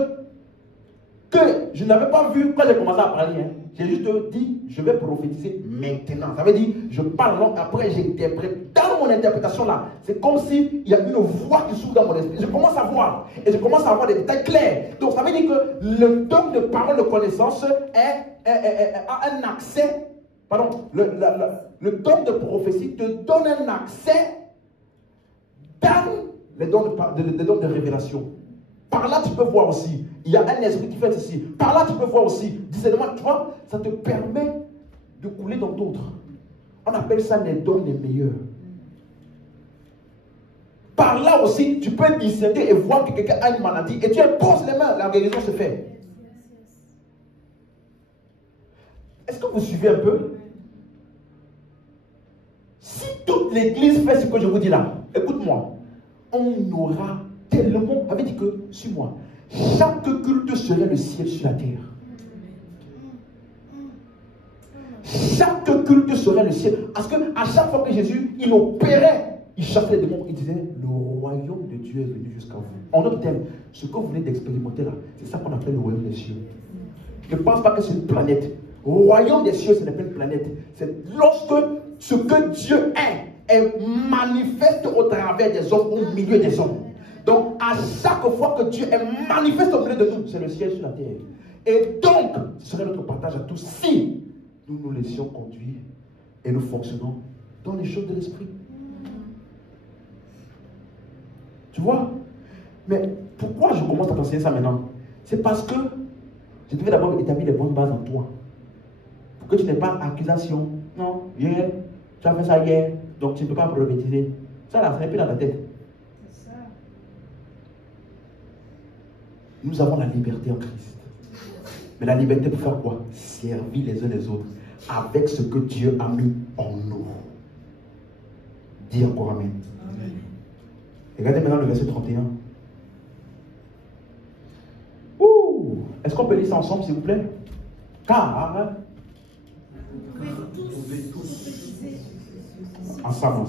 que je n'avais pas vues quand j'ai commencé à parler. Hein. J'ai juste dit, je vais prophétiser maintenant. Ça veut dire, je parle long, après j'interprète. Dans mon interprétation là, c'est comme s'il y a une voix qui s'ouvre dans mon esprit. Je commence à voir. Et je commence à avoir des détails clairs. Donc ça veut dire que le don de parole de connaissance a un accès. Pardon, le don de prophétie te donne un accès dans les dons de révélation. Par là, tu peux voir aussi. Il y a un esprit qui fait ceci. Par là, tu peux voir aussi. Discernement, tu vois, ça te permet de couler dans d'autres. On appelle ça les dons les meilleurs. Par là aussi, tu peux discerner et voir que quelqu'un a une maladie et tu imposes les mains, la guérison se fait. Est-ce que vous suivez un peu? Si toute l'église fait ce que je vous dis là, écoute-moi, on aura tellement, avait dit que, suis-moi, chaque culte serait le ciel sur la terre. Chaque culte serait le ciel. Parce que à chaque fois que Jésus, il opérait, il chassait les démons, il disait, le royaume de Dieu est venu jusqu'à vous. En d'autres termes, ce que vous venez d'expérimenter là, c'est ça qu'on appelle le royaume des cieux. Ne pense pas que c'est une planète. Le royaume des cieux, ce n'est pas une planète. C'est lorsque ce que Dieu est manifeste au travers des hommes, au milieu des hommes. Donc, à chaque fois que Dieu est manifeste au milieu de nous, c'est le ciel sur la terre. Et donc, ce serait notre partage à tous si nous nous laissions conduire et nous fonctionnons dans les choses de l'esprit. Tu vois? Mais pourquoi je commence à t'enseigner ça maintenant? C'est parce que je devais d'abord établir les bonnes bases en toi. Pour que tu n'aies pas accusation. Non, hier, tu as fait ça hier, donc tu ne peux pas prophétiser. Ça là, ça n'est plus dans ta tête. C'est ça. Nous avons la liberté en Christ. Mais la liberté pour faire quoi? Servir les uns les autres avec ce que Dieu a mis en nous. Dis encore amen. Amen. Regardez maintenant le verset 31. Ouh! Est-ce qu'on peut lire ça ensemble, s'il vous plaît? Car vous pouvez tous. Ensemble.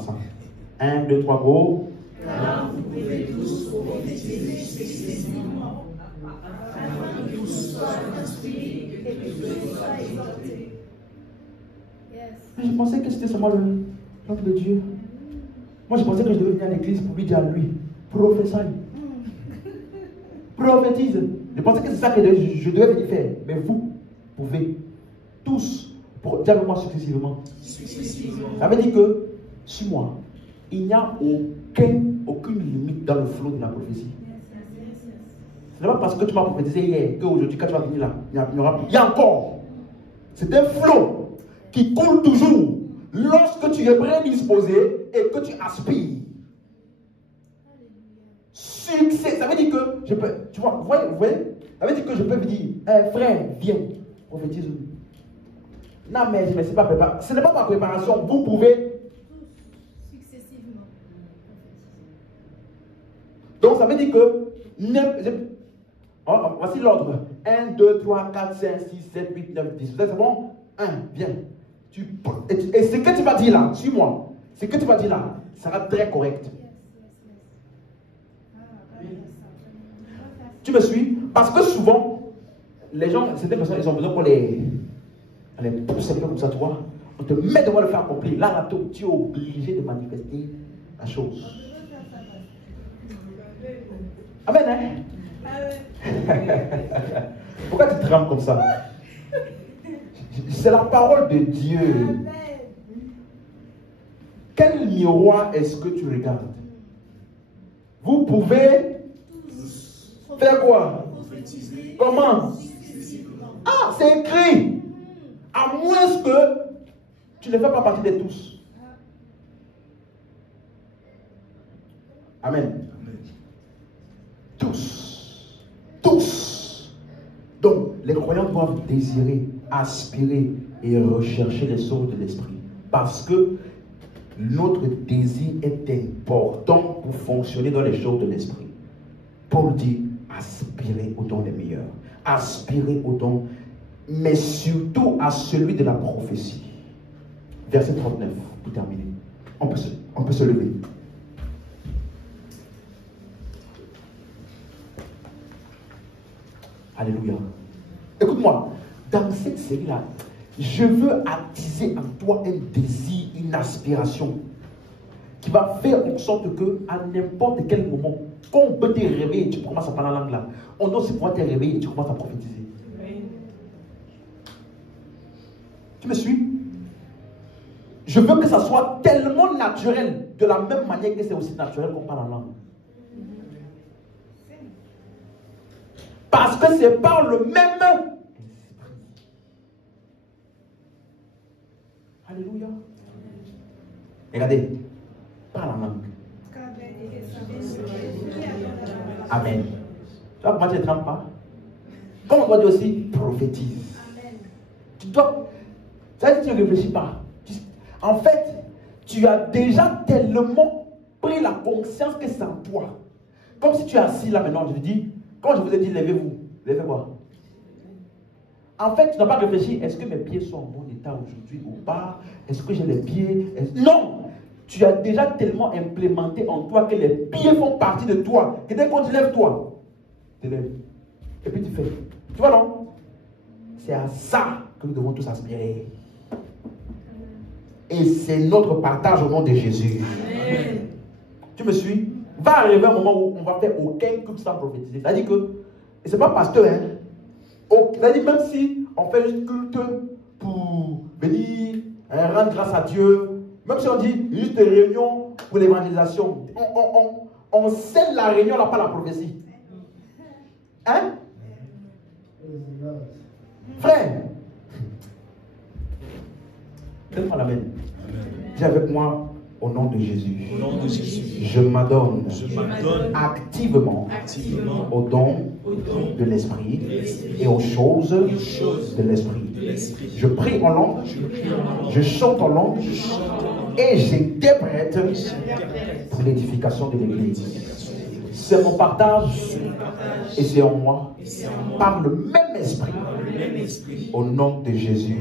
1, 2, 3, go. Car vous pouvez tous prophétiser successivement, afin que tous soient instruits et que tous soient exhortés. Je pensais que c'était seulement l'homme de Dieu. Moi, je pensais que je devais venir à l'église pour lui dire à lui, prophétise. Prophétise. Je pensais que c'est ça que je devais venir faire. Mais vous pouvez tous, dire moi successivement. Ça veut dire que, sur moi, il n'y a aucune limite dans le flot de la prophétie. Ce n'est pas parce que tu m'as prophétisé hier qu'aujourd'hui, quand tu vas venir là, il y a encore. C'est un flot qui coule toujours lorsque tu es prédisposé et que tu aspires. Succès, ça veut dire que je peux, tu vois, vous voyez, ça veut dire que je peux me dire, frère, viens, prophétise. Non, mais c'est pas préparé. Ce n'est pas ma préparation, vous pouvez. Successivement. Donc ça veut dire que, voici l'ordre. 1, 2, 3, 4, 5, 6, 7, 8, 9, 10. C'est bon? 1, viens. Et ce que tu vas dire là, suis-moi, ce que tu vas dire là, sera très correct. Tu me suis? Parce que souvent, les gens, certaines personnes, ils ont besoin qu'on les pousse un peu comme ça, tu vois. On te met devant le faire accomplir. Là, tu es obligé de manifester la chose. Amen, hein? Pourquoi tu trembles comme ça? C'est la parole de Dieu. Quel miroir est-ce que tu regardes? Vous pouvez faire quoi? Comment? Ah, c'est écrit. À moins que tu ne fais pas partie de tous. Amen. Tous. Tous. Donc, les croyants doivent désirer, aspirer et rechercher les choses de l'esprit. Parce que notre désir est important pour fonctionner dans les choses de l'esprit. Paul dit, aspirez aux dons les meilleurs. Aspirez aux dons, mais surtout à celui de la prophétie. Verset 39, pour terminer. On peut se lever. Alléluia. Écoute-moi, dans cette série-là, je veux attiser en toi un désir, une aspiration qui va faire en sorte que, à n'importe quel moment, quand on peut te réveiller et tu commences à parler la langue là, on doit aussi pouvoir te réveiller et tu commences à prophétiser. Tu me suis? Je veux que ça soit tellement naturel, de la même manière que c'est aussi naturel qu'on parle la langue. Parce que c'est par le même esprit. Alléluia. Regardez, par la langue. Amen. Tu vois comment tu ne trempes pas? Comme on doit dire aussi, prophétise. Tu dois. Ça veut dire que tu ne réfléchis pas. En fait, tu as déjà tellement pris la conscience que c'est en toi. Comme si tu es assis là maintenant, je te dis, quand je vous ai dit levez-vous, levez quoi? En fait, tu n'as pas réfléchi, est-ce que mes pieds sont en bon état aujourd'hui ou pas? Est-ce que j'ai les pieds? Non! Tu as déjà tellement implémenté en toi que les pieds font partie de toi. Et dès qu'on te lève, toi, tu te lèves. Et puis tu fais. Tu vois, non? C'est à ça que nous devons tous aspirer. Et c'est notre partage au nom de Jésus. Amen. Tu me suis? Va arriver un moment où on va faire aucun culte sans prophétiser. C'est-à-dire que, et c'est pas pasteur, hein? C'est-à-dire même si on fait juste culte pour venir rendre grâce à Dieu, même si on dit juste une réunion pour l'évangélisation, on scelle la réunion là par la prophétie. Hein? Frère, donne-moi la main. Dis avec moi, au nom de Jésus. Au nom de Jésus. Je m'adonne activement au don de l'esprit et aux choses de l'esprit. Je prie en langue, je chante en langue et j'interprète pour l'édification de l'Église. C'est mon partage et c'est en moi par le même esprit au nom de Jésus.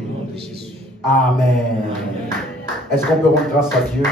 Amen. Est-ce qu'on peut rendre grâce à Dieu?